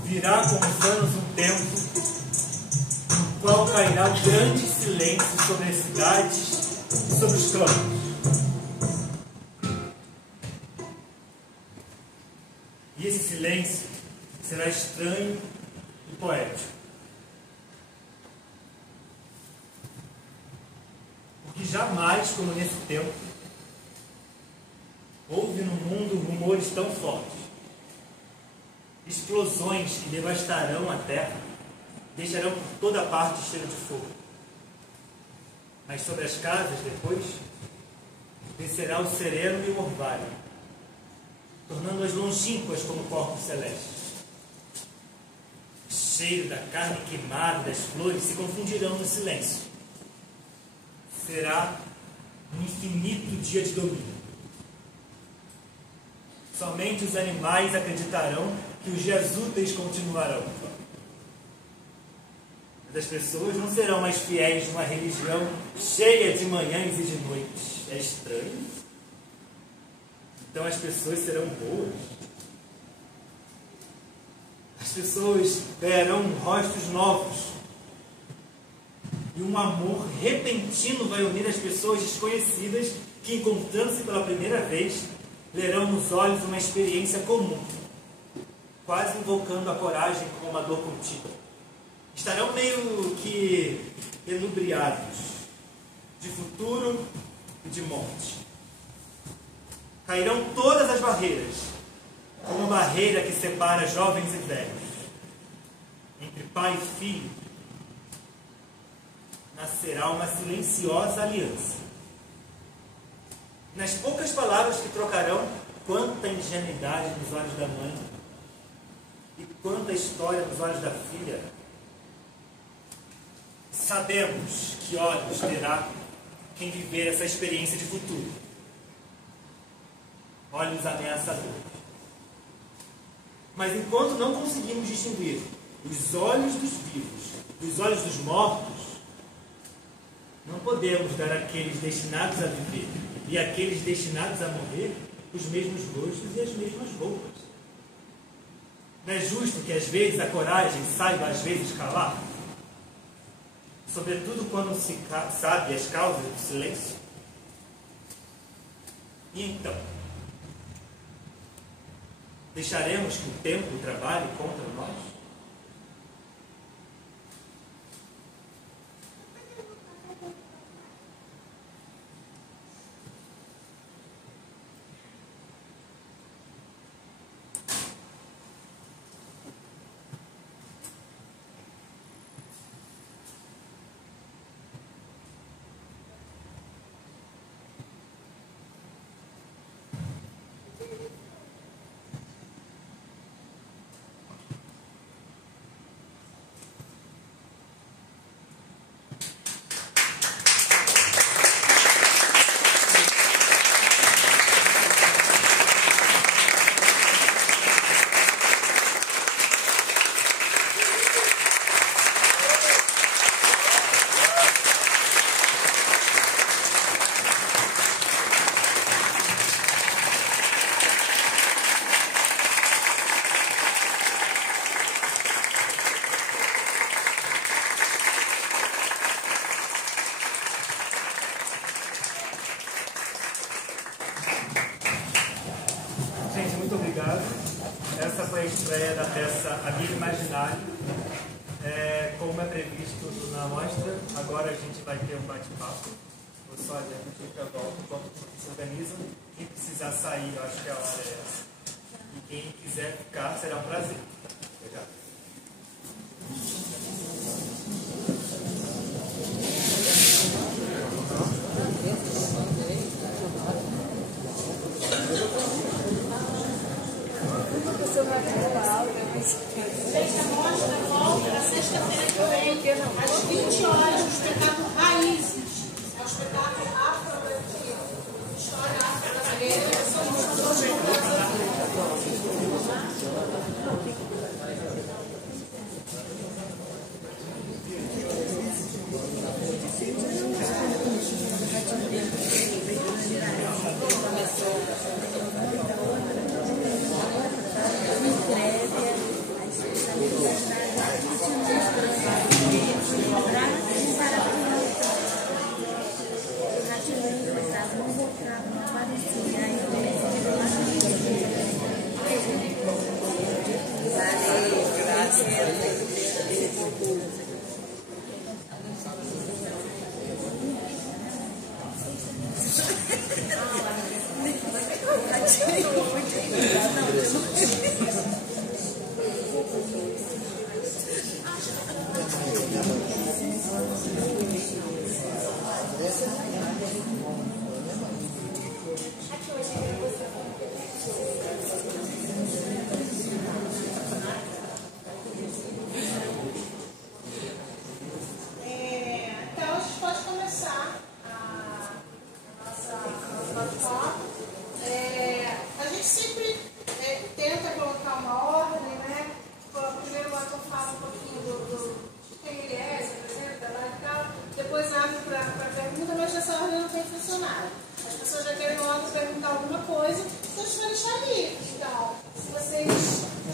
Virá com os anos um tempo no qual cairá um grande silêncio sobre as cidades e sobre os campos. E esse silêncio será estranho e poético. Porque jamais, como nesse tempo, houve no mundo rumores tão fortes. Explosões que devastarão a terra, deixarão por toda parte cheiro de fogo. Mas sobre as casas, depois, descerá o sereno e o orvalho, tornando-as longínquas como corpos celestes. O cheiro da carne queimada das flores se confundirão no silêncio. Será um infinito dia de domínio. Somente os animais acreditarão que os dias úteis continuarão. Mas as pessoas não serão mais fiéis de uma religião cheia de manhãs e de noites. É estranho. Então as pessoas serão boas. As pessoas terão rostos novos. E um amor repentino vai unir as pessoas desconhecidas que, encontrando-se pela primeira vez, lerão nos olhos uma experiência comum, quase invocando a coragem como uma dor contínua. Estarão meio que elubriados de futuro e de morte. Cairão todas as barreiras, como uma barreira que separa jovens e velhos. Entre pai e filho nascerá uma silenciosa aliança. Nas poucas palavras que trocarão, quanta ingenuidade nos olhos da mãe e quanta história nos olhos da filha. Sabemos que olhos terá quem viver essa experiência de futuro. Olhos ameaçadores. Mas enquanto não conseguimos distinguir os olhos dos vivos dos olhos dos mortos, não podemos dar àqueles destinados a viver e àqueles destinados a morrer os mesmos gostos e as mesmas roupas. Não é justo que às vezes a coragem saiba às vezes calar? Sobretudo quando se sabe as causas do silêncio? E então? Deixaremos que o tempo trabalhe contra nós? Essa foi a estreia da peça Amigo Imaginário. Como é previsto na mostra, agora a gente vai ter um bate-papo. Vou só adiante para a volta enquanto se organizam. Quem precisar sair, eu acho que a hora é essa. E quem quiser ficar, será um prazer. Obrigado. Gente, a mostra volta na sexta-feira que vem, às 20 horas, no espetáculo Raízes. É o espetáculo afro-brasileiro. História afro-brasileira. Começou.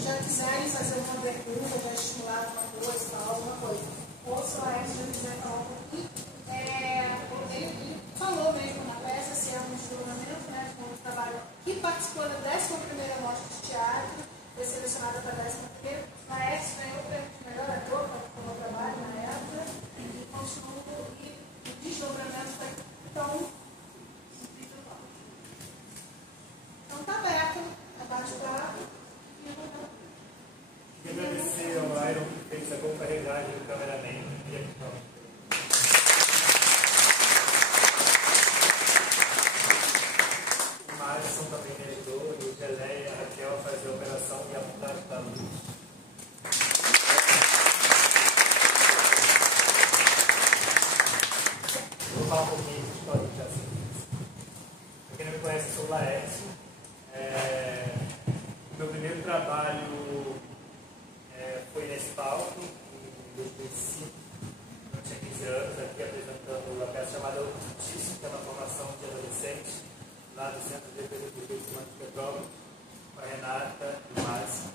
já quiserem fazer uma pergunta, já estimular alguma coisa, falar alguma coisa. Ou se o Laércio já quiser falar um pouquinho, ele falou mesmo na peça, se é um desdobramento, né, com o trabalho que participou da 11ª Mostra de Teatro, foi selecionada para a 11ª. Laércio ganhou o prêmio de melhor ator com o trabalho na época, e continuou, e o desdobramento foi tão. Então está aberto, bate-papo e vou. Queria agradecer ao Iron que fez a comparelhagem do cameraman e a questão. O Alisson também me ajudou, e o Gelé e a Raquel a fazer a operação e a montagem da luz. Vou falar um pouquinho de história de teatro. Para quem não me conhece, eu sou o Laércio. O meu primeiro trabalho foi nesse palco, em 2005. Eu tinha 15 anos, aqui apresentando a peça chamada O Justiça, que é uma formação de adolescentes, lá do Centro de Defesa do Direito Humano de Petrópolis, com a Renata e o Márcio.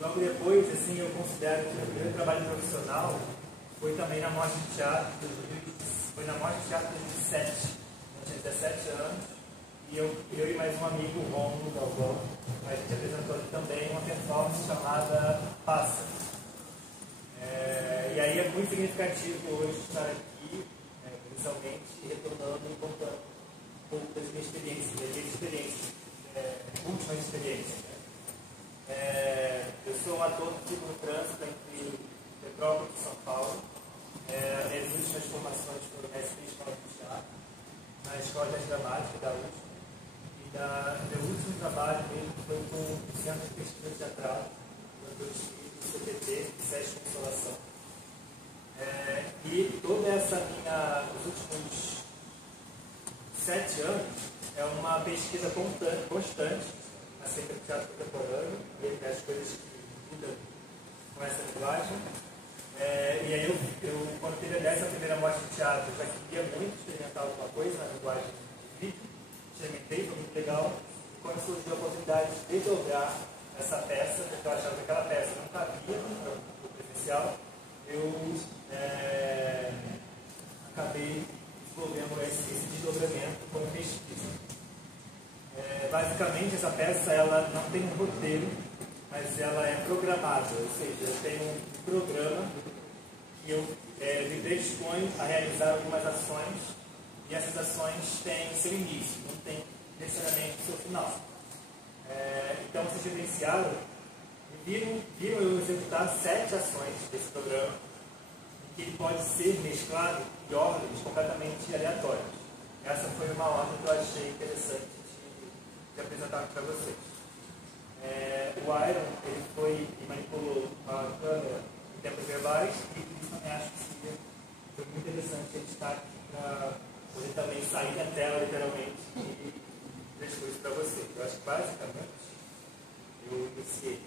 Logo depois, assim, eu considero que o meu primeiro trabalho profissional foi também na Mostra de Teatro, foi na Mostra de Teatro de 2007. Eu tinha 17 anos e eu e mais um amigo, o Romulo Galvão, a gente apresentou também uma performance chamada Pássaro. E aí é muito significativo hoje estar aqui, inicialmente, retornando e contando um pouco das minhas experiências, últimas experiências. Eu sou um ator que fico no trânsito entre Petrópolis e São Paulo. Minhas últimas formações foram na Escola de Teatro, na Escola de Dramática da USP. Meu último trabalho mesmo foi com o Centro de Pesquisa Teatral, do CPT, SESC Consolação. E toda essa os últimos 7 anos é uma pesquisa constante acerca do teatro contemporâneo e das coisas que lidam com essa linguagem. E aí quando teve essa primeira mostra de teatro, eu já queria muito experimentar alguma coisa na linguagem de vídeo. Experimentei, foi muito legal. E quando surgiu a oportunidade de desdobrar essa peça, porque eu achava que aquela peça não cabia no presencial, eu acabei desenvolvendo esse desdobramento como pesquisa. Basicamente, essa peça ela não tem um roteiro, mas ela é programada, ou seja, eu tenho um programa que eu me predisponho a realizar algumas ações. E essas ações têm seu início, não tem necessariamente seu final. Então, vocês vivenciaram e viram eu executar 7 ações desse programa, que ele pode ser mesclado de ordens completamente aleatórias. Essa foi uma ordem que eu achei interessante de apresentar aqui para vocês. O Iron ele foi e manipulou a câmera em tempos verbais, e por isso também acho que foi muito interessante ele estar aqui para poder também sair da tela, literalmente, e deixar isso para vocês. Eu acho que, basicamente, eu iniciei.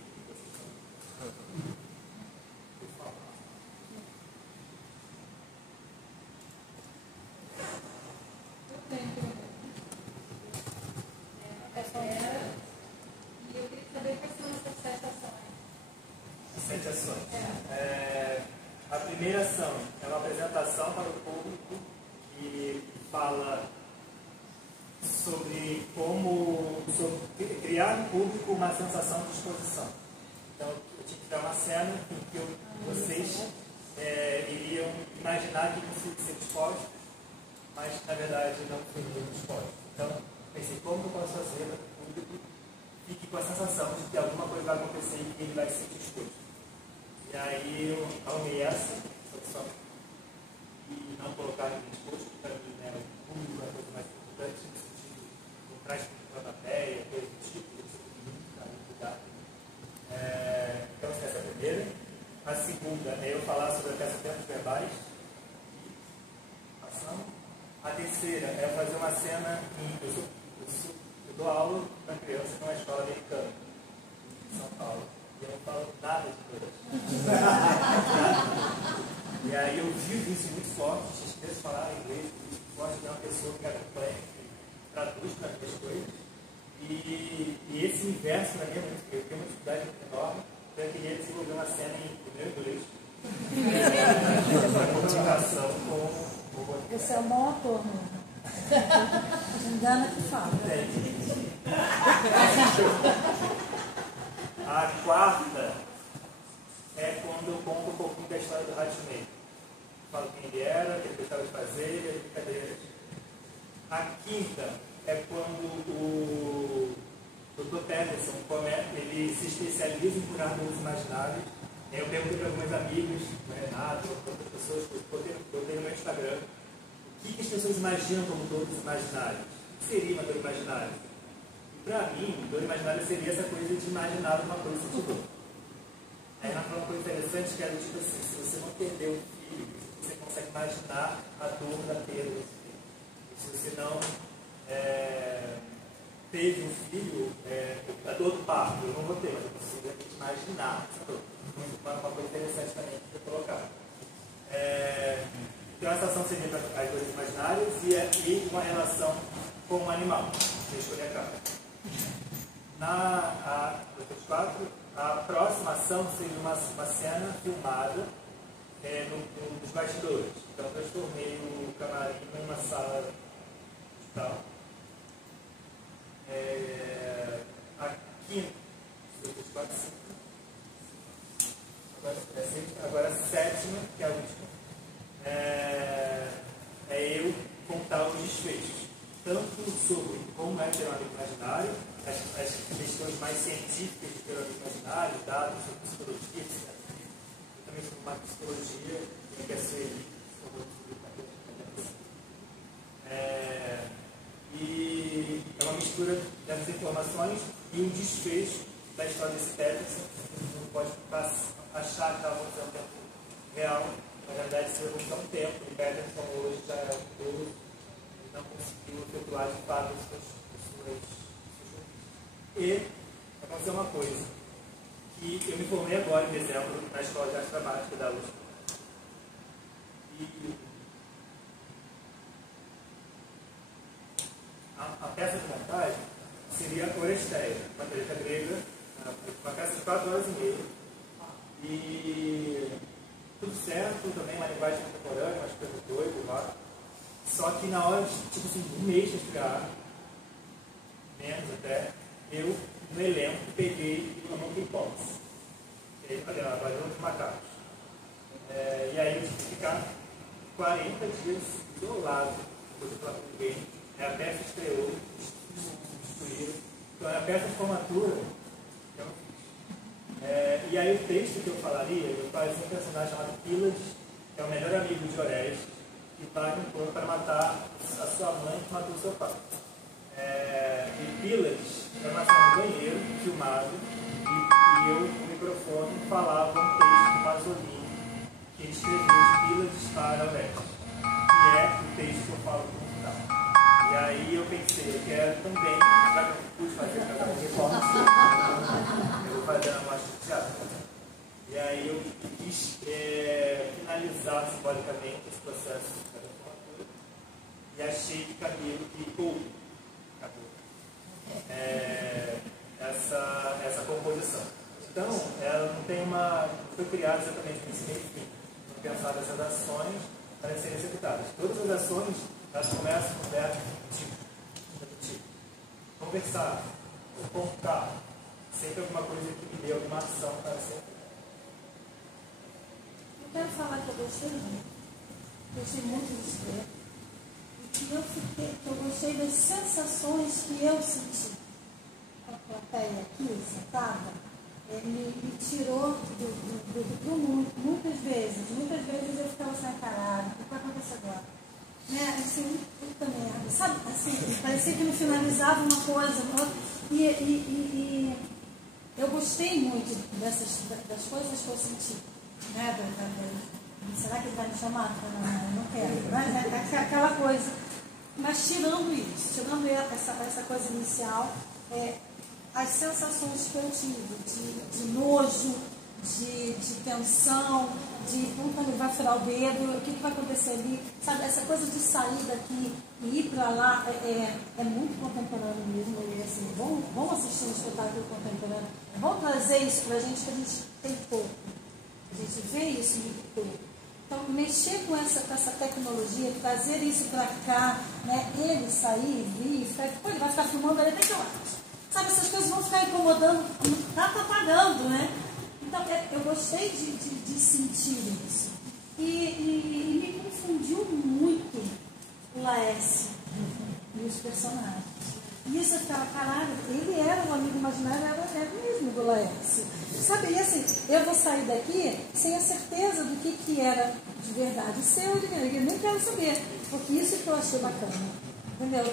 E eu queria saber quais são essas 7 ações. As 7 ações. A primeira ação é uma apresentação para o público que fala sobre criar no público uma sensação de exposição. Então, eu tinha que criar uma cena em que vocês iriam imaginar que iam ser expostos, mas na verdade não seriam expostos. Então, pensei, como eu posso fazer para que o público fique com a sensação de que alguma coisa vai acontecer e que ele vai se sentir exposto. E aí eu arrumei essa opção e não colocar ninguém exposto, porque para mim era o público, a coisa mais importante, no sentido de traz para a plateia, coisa do tipo, de ser muito cuidado. Então, essa é a primeira. A segunda é eu falar sobre a peça Tempos Verbais. A terceira é eu fazer uma cena em. Eu dou aula para criança numa escola americana, em São Paulo. E eu não falo nada de inglês. E aí eu vivo isso muito forte, esqueço de falar inglês, muito forte, de uma pessoa que acompanha, que traduz para as coisas. E E esse universo, para mim, eu tenho uma dificuldade enorme, então eu queria desenvolver uma cena em 1 e 2, para comunicação com o outro. Você é um bom ator, mesmo. Engana que fala. A quarta é quando eu conto um pouquinho da história do Ratchney. Falo quem ele era, o que ele gostava de fazer, as brincadeiras. A quinta é quando o Dr. Peterson ele se especializa em curar dores imaginários. Eu perguntei para alguns amigos, o Renato, outras pessoas, botei no meu Instagram, o que as pessoas imaginam como dores imaginárias? O que seria uma dor imaginária? E para mim, dor imaginária seria essa coisa de imaginar uma coisa de dor. Aí ela falou uma coisa interessante que era tipo assim, se você não perdeu um filho, você consegue imaginar a dor da perda desse filho. Se você não teve um filho, a dor do parto, eu não vou ter, mas eu consigo imaginar essa dor. Uma coisa interessante também que eu colocar. Então, essa ação seria para as dores imaginárias e uma relação com o animal. Deixa eu escolher a cara. A próxima ação seria uma cena filmada nos bastidores. Então, eu transformei o camarim em uma sala de tal. A quinta, agora a sétima, que é a última, é eu contar os desfechos, tanto sobre como é ter um amigo imaginário, as questões mais científicas de ter um amigo imaginário, dados sobre psicologia, etc. Eu também sou uma psicologia, eu quero ser e é uma mistura dessas informações e um desfecho da história desse Peterson. Não pode achar que estava acontecendo um tempo real, mas na verdade isso aconteceu há um tempo, e Peterson hoje já é um todo, e não conseguiu efetuar de fato as suas. E aconteceu uma coisa, que eu me formei agora em dezembro na Escola de Arte Dramática da USP. E a peça de montagem seria a Oresteia, uma treta grega, uma peça de 4 horas e meia. E tudo certo, também uma linguagem contemporânea, umas coisas doidas lá. Só que na hora de, tipo assim, um mês de estrear, menos até, eu, no elenco, peguei e coloquei pops. A Barulho dos Macacos. E aí eu tive que ficar 40 dias isolado, depois de falar com ninguém. A peça estreou, substituíram. Então, a peça de formatura que eu não fiz. E aí, o texto que eu falaria, eu fazia um personagem chamado Pilas, que é o melhor amigo de Orestes, que vai no plano para matar a sua mãe que matou o seu pai. E Pilas era uma cena no banheiro, filmado, e eu, com o microfone, falava um texto de Pasolini, que ele escreveu de Pilas para Orestes, que é o texto que eu falo no final. E aí eu pensei, eu quero também, já que eu pude fazer a performance, eu vou fazer na mostra de teatro. E aí eu quis finalizar simbolicamente esse processo de formatura e achei que cabia que coube essa composição. Então, ela não tem não foi criada exatamente para esse meio fim. Não pensar essas ações para serem executadas. Todas as ações elas começam com o verbo repetitivo. Conversar, contar, sempre alguma coisa que me dê alguma ação para ser. Eu quero falar que eu gostei muito. Gostei muito de escrever. E que eu gostei das sensações que eu senti. A plateia aqui, sentada, me tirou do mundo. Muitas vezes eu ficava assim, caralho, o que vai acontecer agora? Assim, puta merda, sabe? Assim, parecia que não finalizava uma coisa, outra. E eu gostei muito das coisas que eu senti. Será que ele vai me chamar? Não quero. Mas aquela coisa. Mas tirando isso, tirando essa coisa inicial, as sensações que eu tive de nojo, de tensão, de como vai furar o dedo, o que vai acontecer ali, sabe? Essa coisa de sair daqui e ir para lá é muito contemporâneo mesmo. E, assim, vamos assistir um espetáculo contemporâneo, vamos trazer isso para a gente, que a gente tem pouco, a gente vê isso muito pouco. Então, mexer com essa tecnologia, trazer isso para cá, né? Ele sair, vir, ele vai ficar filmando ali até que eu acho. Sabe, essas coisas vão ficar incomodando, está apagando, né? Então, eu gostei de sentir isso. E me confundiu muito o Laércio e os personagens. E isso eu ficava, caralho, ele era um amigo imaginário, era mesmo do Laércio. Sabe, e assim, eu vou sair daqui sem a certeza do que era de verdade seu, eu nem quero saber, porque isso que eu achei bacana. Entendeu?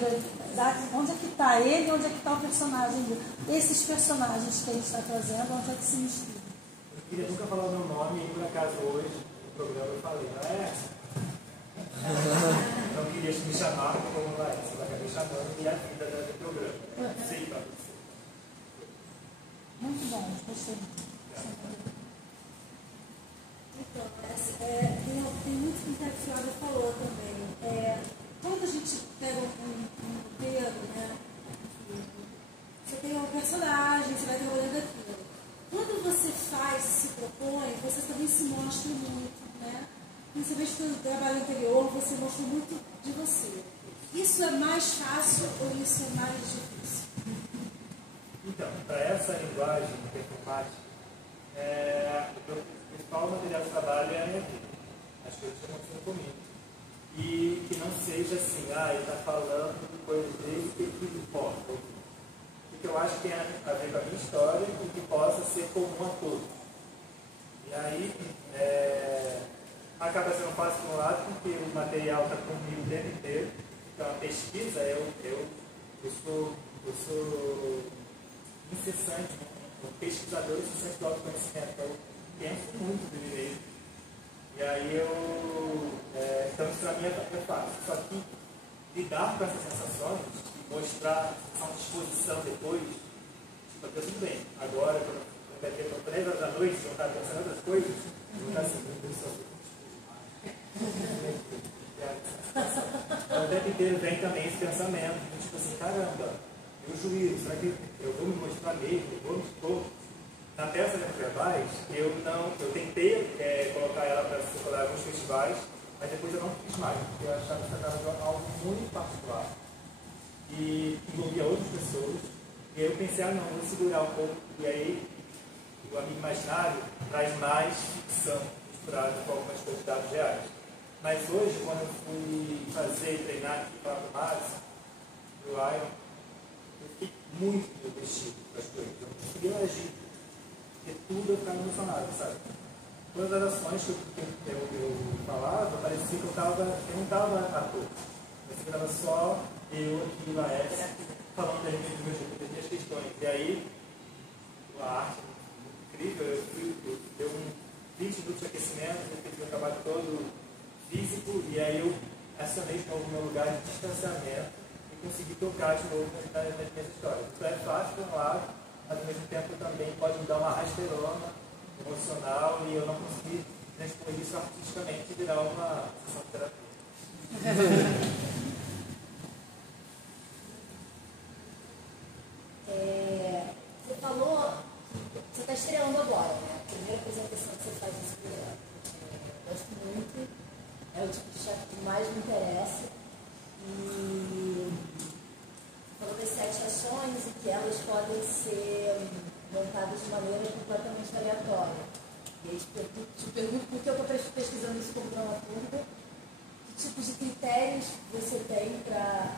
Onde é que está ele, onde é que está o personagem dele? Esses personagens que a gente está trazendo, onde é que se mistura? Eu queria nunca falar o meu nome e por acaso hoje no programa eu falei, Laércio. Não queria me chamar como Laércio, eu acabei chamando e a vida do programa. Sei para você. Muito bom, gostei. Então, tem muito que o Fiora falou também. Quando a gente pega um roteiro, né? Você tem um personagem, você vai trabalhando aquilo. Quando você se propõe, você também se mostra muito, né? Você vê que no trabalho anterior, você mostra muito de você. Isso é mais fácil ou isso é mais difícil? Então, para essa linguagem performática, o principal material de trabalho é a minha vida. As coisas que acontecem comigo. E que não seja assim, ele está falando de coisas dele, o que importa. O que eu acho que tem a ver com a minha história e que possa ser comum a todos. E aí, acaba sendo fácil de um lado, porque o material está comigo o tempo inteiro. Então, a pesquisa, eu sou incessante, um pesquisador incessante do autoconhecimento. Eu penso muito de mim mesmo. E aí então isso para mim é fácil. Só que lidar com essas sensações e mostrar a disposição depois, tipo, tudo bem, agora, quando vai ter 3 horas da noite, se eu estar pensando em outras coisas, eu vou estar assim, então, o tempo inteiro vem também esse pensamento, tipo assim, caramba, e o juízo, será que eu vou me mostrar mesmo, eu vou me expor? Na peça de verbais, eu tentei colocar ela para circular em alguns festivais, mas depois eu não fiz mais, porque eu achava que tratava de algo muito particular. E envolvia outras pessoas, e aí eu pensei, não, vou segurar um pouco, e aí o amigo imaginário traz mais ficção misturada com algumas coisas de dados reais. Mas hoje, quando eu fui treinar aqui para o Márcio, do Iron, eu fiquei muito vestido com as coisas, eu não conseguia agir. Porque tudo eu ficava emocionado, sabe? Todas as ações que eu falava, parecia que eu não estava ator. Parecia que eu estava só eu aqui, Laércio, falando da minhas questões. E aí, a arte incrível, eu deu 20 minutos de aquecimento, eu fiz meu trabalho todo físico, e aí eu acionei de novo o meu lugar de distanciamento e consegui tocar de novo nas minhas histórias. Então é fácil, por um lado, mas ao mesmo tempo também pode me dar uma rasteirona emocional e eu não consegui transpor isso artisticamente e virar uma sessão de terapia. Você falou, você está estreando agora, né? A primeira apresentação que você faz nesse programa. Gosto muito, é o tipo de teatro que mais me interessa. E falou das 7 ações e que elas podem ser montadas de maneira completamente aleatória. E aí te pergunto por que eu estou pesquisando isso como dramaturga, que tipos de critérios você tem para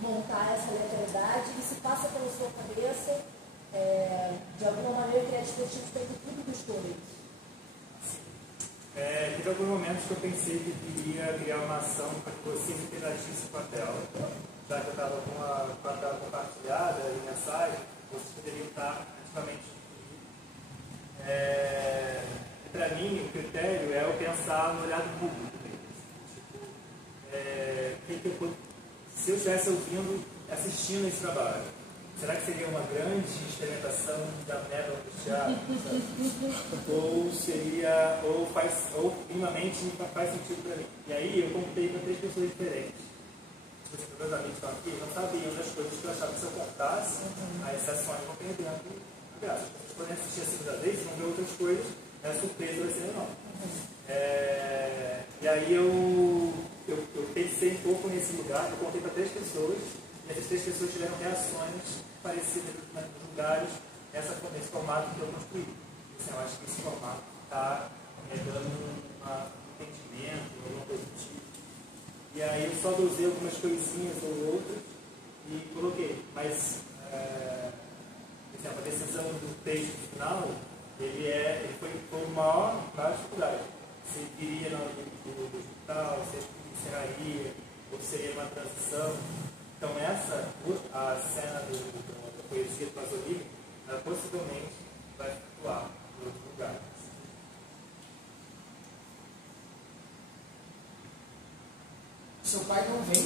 montar essa aleatoriedade e se passa pela sua cabeça, de alguma maneira, criar dispositivos para que tudo costure isso. Teve alguns momentos que eu pensei que queria criar uma ação para que vocês interagissem com a tela. Já que eu estava com a tela compartilhada e mensagem, vocês poderiam estar ativamente. Para mim, o critério é eu pensar no olhar do público. Se eu estivesse assistindo esse trabalho, será que seria uma grande experimentação da merda angustiada, ou minimamente faz sentido para mim. E aí eu contei para 3 pessoas diferentes. Meus amigos estão aqui, não sabiam das coisas que eu achava que se eu contasse, as sessões vão perdendo a graça. Vocês podem assistir a segunda vez, vão ver outras coisas, a surpresa vai ser enorme. E aí eu pensei um pouco nesse lugar, eu contei para 3 pessoas, e essas 3 pessoas tiveram reações parecidas nos lugares, nesse formato que eu construí. Assim, eu acho que esse formato está dando um entendimento, alguma coisa do tipo. E aí eu só dosei algumas coisinhas ou outras e coloquei. Mas, por exemplo, a decisão do texto final, ele foi o maior dificuldade. Se iria no do hospital, se encerraria, ou seria uma transição. Então a cena da poesia do Pasolini, ela possivelmente vai flutuar em outro lugar. Seu pai não vem.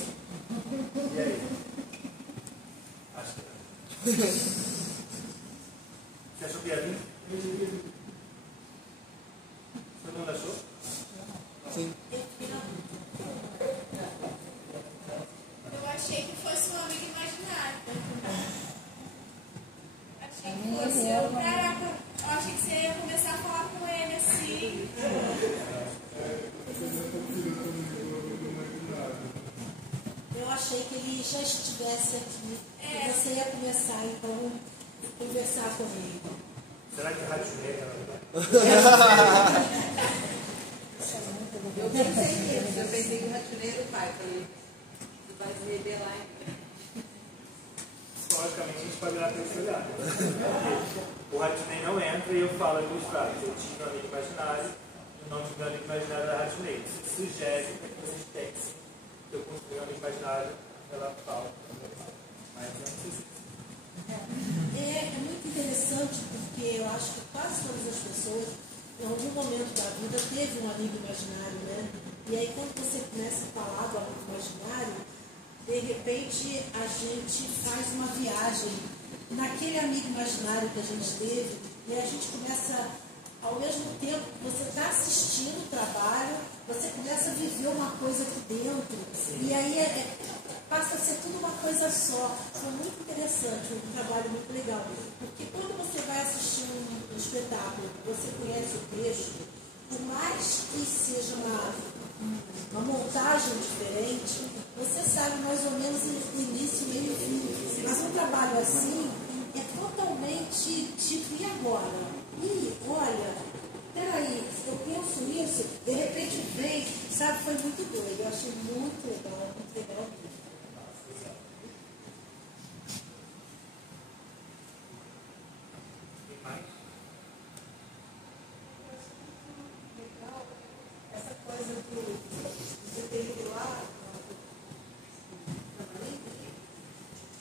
E aí? Acho que não. Você achou que ia vir? Todo mundo achou? Sim. Eu achei que fosse um amigo imaginário. Achei que fosse. Caraca, eu achei que você ia começar a falar com ele assim. Eu achei que ele já estivesse aqui. E você ia começar, então, a conversar com ele. Será que a Rádio Negra Eu pensei nisso, eu pensei que o ratoneiro pai, falei, tu vai se rebelar em psicologicamente a gente pode olhar para esse olhar. O Ratinei não entra e eu falo aqui os frases. Eu tive um amigo imaginário, e o nome do meu amigo imaginário era Ratinei. Isso sugere que vocês pensem que eu construí um amigo imaginário pela fala. Mas eu não sei se. É muito interessante porque eu acho que quase todas as pessoas, em algum momento da vida, teve um amigo imaginário, né? E aí quando você começa a falar do amigo imaginário, de repente a gente faz uma viagem naquele amigo imaginário que a gente teve e a gente começa, ao mesmo tempo que você está assistindo o trabalho, você começa a viver uma coisa aqui dentro. E aí passa a ser tudo uma coisa só. Foi muito interessante, um trabalho muito legal. Porque quando você vai assistir um espetáculo, você conhece o texto, por mais que seja uma montagem diferente, você sabe mais ou menos o início, meio e fim. Mas um trabalho assim é totalmente tipo, e agora? E olha, peraí, eu penso nisso, de repente vem, sabe, foi muito doido. Eu achei muito legal mesmo. Essa coisa do você ter ido lá,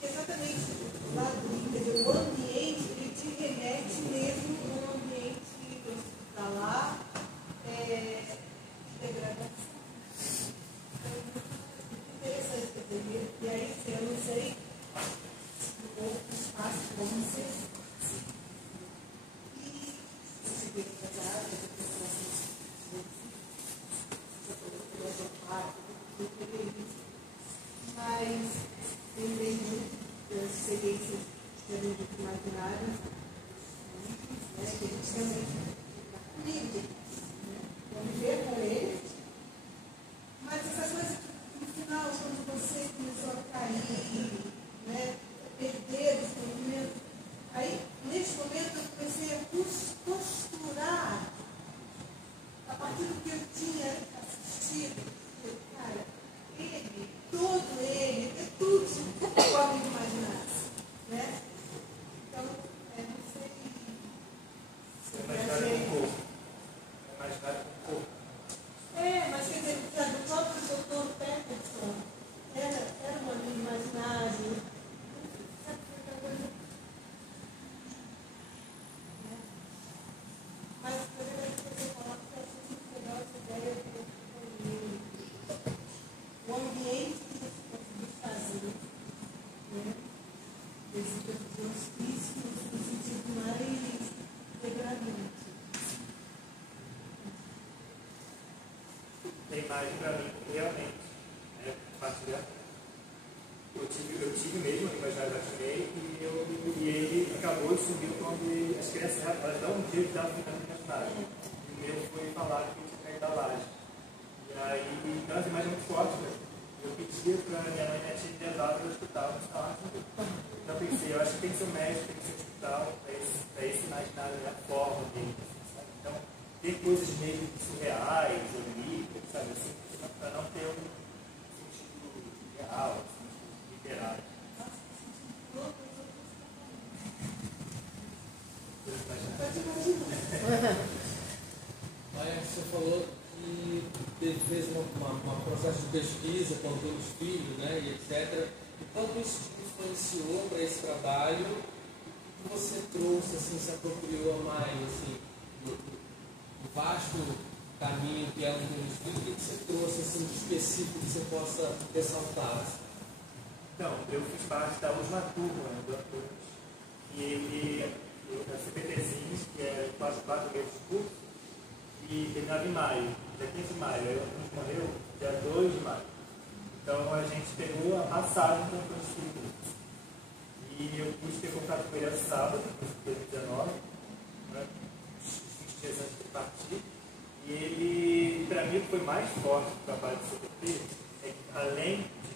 exatamente lá do o ambiente, ele te remete mesmo a um ambiente hospitalar, degradação. Interessante, quer dizer, e aí eu não sei um pouco espaço como você. E você tem que casar, mas lembrei muito das experiências da vida imaginária, que a gente realmente vive, conviver com ele, mas essa coisa que no final, quando você começou a cair, perder os movimentos, aí nesse momento eu comecei a costurar a partir do que eu tinha assistido. Cara, todo ele, é tudo que o amigo imaginasse, né? Então, não sei. Você imaginário imagem para mim, realmente, compartilhar. Eu tive mesmo o imaginário da Chinei e ele acabou de subir quando as crianças elas dão um dia que estavam ficando imaginário. E o meu foi falar que tinha caído da laje. E aí, então as imagens muito fortes, né? Eu pedia para minha mãe e minha tia me levar para o hospital, então eu pensei, eu acho que tem que ser um médico, tem que ser um hospital, para esse imaginário da forma dele, sabe? Então, ter coisas meio surreais, oníricas, sabe assim, para não ter um sentido real, literário. Aí você falou que fez um processo de pesquisa com os filhos, né, e etc. E quanto isso te influenciou para esse trabalho? O que você trouxe, assim, se apropriou mais, assim, do vasto caminho que é o dos filhos? O que você trouxe, assim, de específico que você possa ressaltar? Então, eu fiz parte da última turma do Antônio, e ele, da CPTzinhos, que é quase 4 meses de curso, e terminava em maio, dia 15 de maio. Aí o Antônio morreu dia 2 de maio. Então a gente pegou a passagem para o Antônio Filho. E eu pude ter contato com ele no sábado, em 2019, né, 20 dias antes de partir. E ele, para mim, o que foi mais forte do trabalho do CPT é que, além de.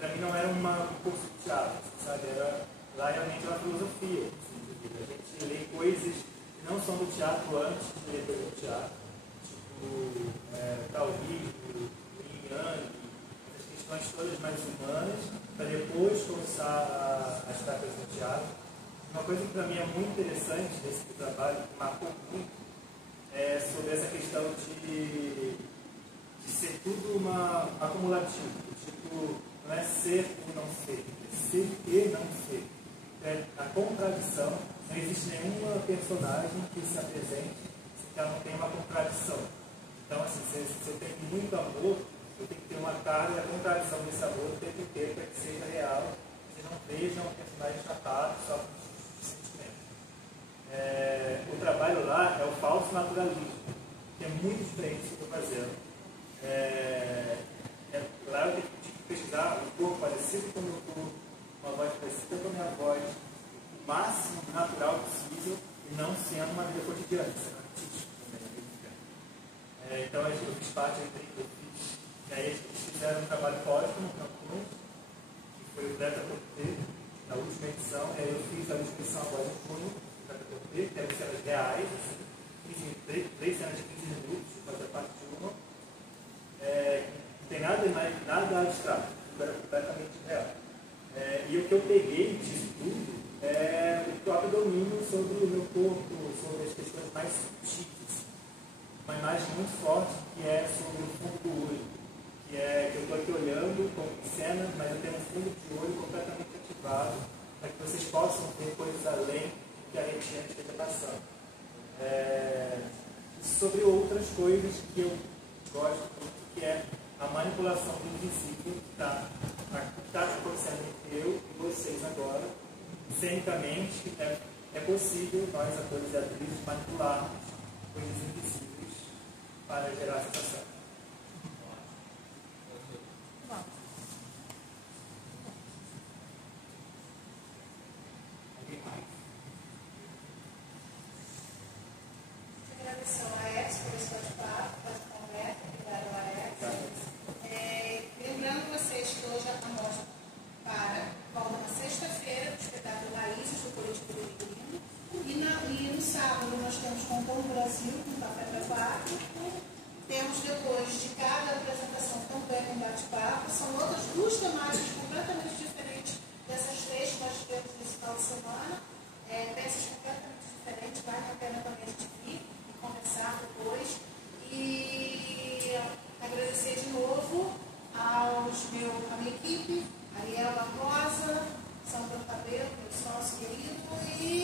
Para mim, não era um curso de teatro, sabe? Era lá realmente uma filosofia. Assim, a gente lê coisas que não são do teatro antes de ler coisas do teatro, tipo taoísmo, yin yang, essas questões todas mais humanas, para depois começar a estudar coisas do teatro. Uma coisa que para mim é muito interessante desse trabalho, que marcou muito, é sobre essa questão de ser tudo acumulativo. Tipo, não é ser ou não ser, é ser e não ser. É a contradição. Não existe nenhuma personagem que se apresente se ela não tem uma contradição. Então, assim, se eu tenho muito amor, eu tenho que ter uma cara e a contradição desse amor o tempo inteiro para que seja real. Vocês não vejam um personagem chapado só por sentimento. O trabalho lá é o falso naturalismo, que é muito diferente do que eu estou fazendo. Lá eu tive que pesquisar um corpo parecido com o meu corpo, uma voz parecida com a minha voz, o máximo natural possível e não sendo uma vida cotidiana, sendo artístico também. Então eu fiz parte do fiz, e aí eles fizeram um trabalho póstumo no Cancún, que foi o Beta Cortê, na última edição. Eu fiz a última edição agora em junho, do Beta Cortê, que eram cenas reais, assim, 3 cenas de 15 minutos, fazer parte de uma. Não tem nada abstrato, tudo era completamente real. E o que eu peguei disso tudo é o próprio domínio sobre o meu corpo, sobre as questões mais sutis. Uma imagem muito forte que é sobre o fundo do olho, que eu estou aqui olhando com cena, mas eu tenho um fundo de olho completamente ativado, para que vocês possam ver coisas além do que a retinha esteja passando. Sobre outras coisas que eu gosto muito, que é a manipulação do invisível que está acontecendo entre eu e vocês agora. Cenicamente, é possível nós, atores e atrizes, manipularmos coisas invisíveis para gerar sensação. Alguém mais? Agradecer ao Aex por esse bate-papo, por essa conversa. Obrigado ao Aex. Lembrando vocês que hoje a mostra volta na sexta-feira, do espetáculo Raízes, do Coletivo do Menino. E no sábado nós temos Compom Brasil, com Café para 4. Temos depois de cada apresentação também um bate-papo. São outras 2 temáticas completamente diferentes dessas 3 que nós tivemos nesse final de semana. Peças completamente diferentes, vale a pena também a gente vir e conversar depois. E agradecer de novo a minha equipe, Ariel Barbosa, Sandro Cabelo, meu sócio querido, e